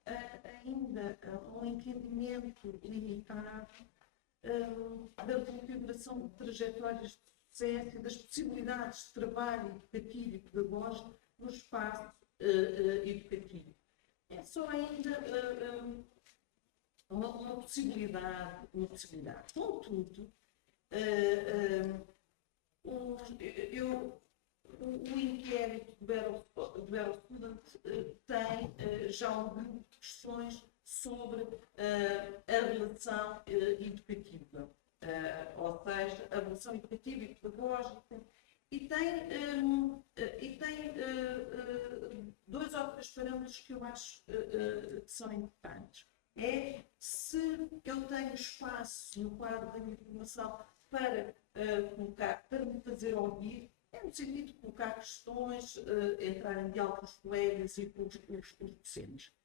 ainda a um entendimento limitado da configuração de trajetórias de sucesso e das possibilidades de trabalho educativo e pedagógico no espaço educativo. É só ainda uma possibilidade. Contudo, o inquérito do Eurostudent tem já um grupo de questões sobre a relação educativa, ou seja, a relação educativa e pedagógica, e tem dois ou três parâmetros que eu acho que são importantes. É se eu tenho espaço no quadro da minha formação para me fazer ouvir, no sentido de colocar questões, entrar em diálogo com os colegas e com os docentes.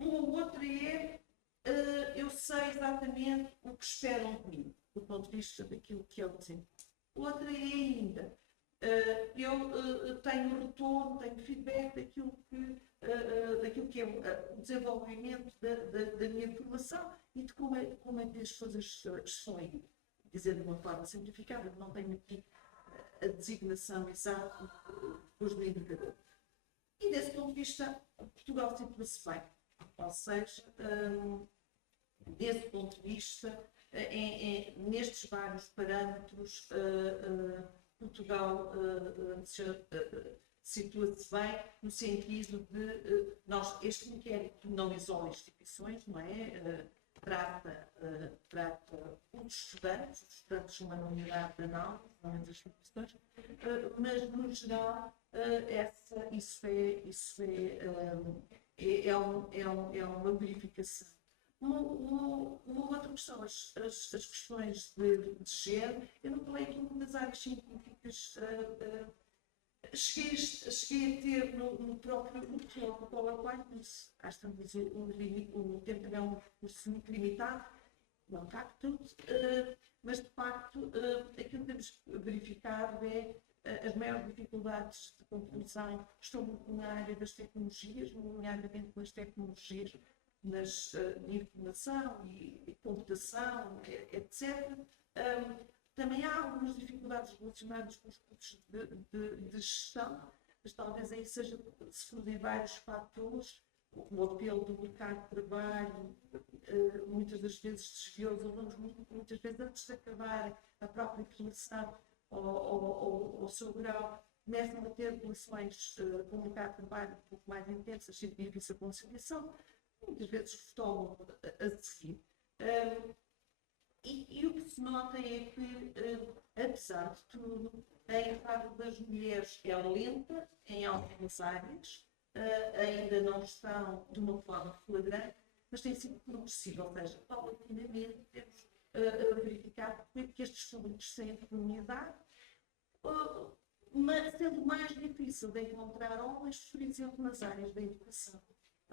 O outro é, eu sei exatamente o que esperam de mim, do ponto de vista daquilo que é o desempenho. O outro é ainda, eu tenho retorno, tenho feedback daquilo que é o desenvolvimento da minha formação e de como é que as coisas estão aí. Dizer de uma forma simplificada, não tenho aqui a designação exata dos indicadores. E desse ponto de vista, Portugal situa-se bem. Ou seja, desse ponto de vista, nestes vários parâmetros, Portugal situa-se bem no sentido de este inquérito não isola instituições, não é? Trata os estudantes são uma unidade de análise, não é das instituições, mas no geral isso é uma verificação Uma outra questão, as questões de género. Eu não falei aqui das áreas científicas. Cheguei a ter no próprio PowerPoint, mas acho que o tempo é um curso muito limitado, não cabe tudo, mas de facto aquilo que temos verificado é as maiores dificuldades de compreensão estão muito na área das tecnologias, nomeadamente nas tecnologias de informação e computação, etc. Também há algumas dificuldades relacionadas com os cursos de gestão, mas talvez aí se fundem vários fatores. O apelo do mercado de trabalho, muitas das vezes desviou os alunos, muitas vezes antes de acabar a própria formação ao seu grau, começam a ter relações com o mercado de trabalho um pouco mais intensas, sempre difícil a conciliação, muitas vezes retomam a seguir. E o que se nota é que, apesar de tudo, a entrada das mulheres é lenta em algumas áreas, ainda não estão de uma forma flagrante, mas tem sido progressiva, ou seja, paulatinamente temos verificado que estes estudos têm comunidade, mas sendo mais difícil de encontrar homens, por exemplo, nas áreas da educação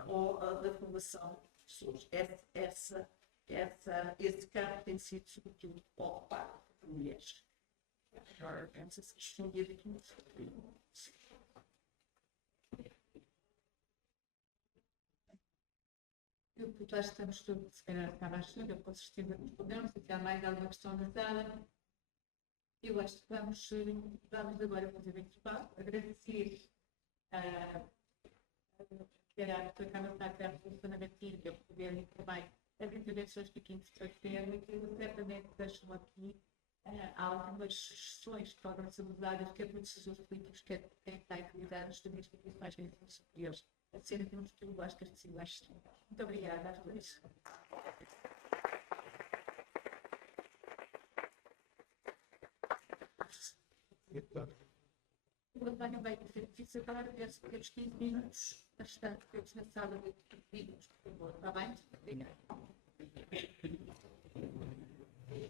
ou da formação de pessoas. Esse campo tem sido sobretudo ocupado por mulheres. Agora, não sei se distinguir aqui no Eu acho que estamos todos, se calhar acaba a chega, com certeza respondemos, se há mais alguma questão na sala. Eu acho que vamos agora fazer o intervalo, agradecer quer a doutora Câmara da Terra, a doutora Matilde, por poderem também as intervenções que aqui nos trouxeram, que certamente deixam aqui algumas sugestões que podem ser usadas, quer por decisores políticos, quer por quem está a cuidar das instituições de ensino superiores, a serem de um estudo às que assim vai ser. Muito obrigada às duas. O António vai ser difícil agora, penso que temos 15 minutos, bastante, temos na sala de pedidos, por favor, está bem? Obrigada.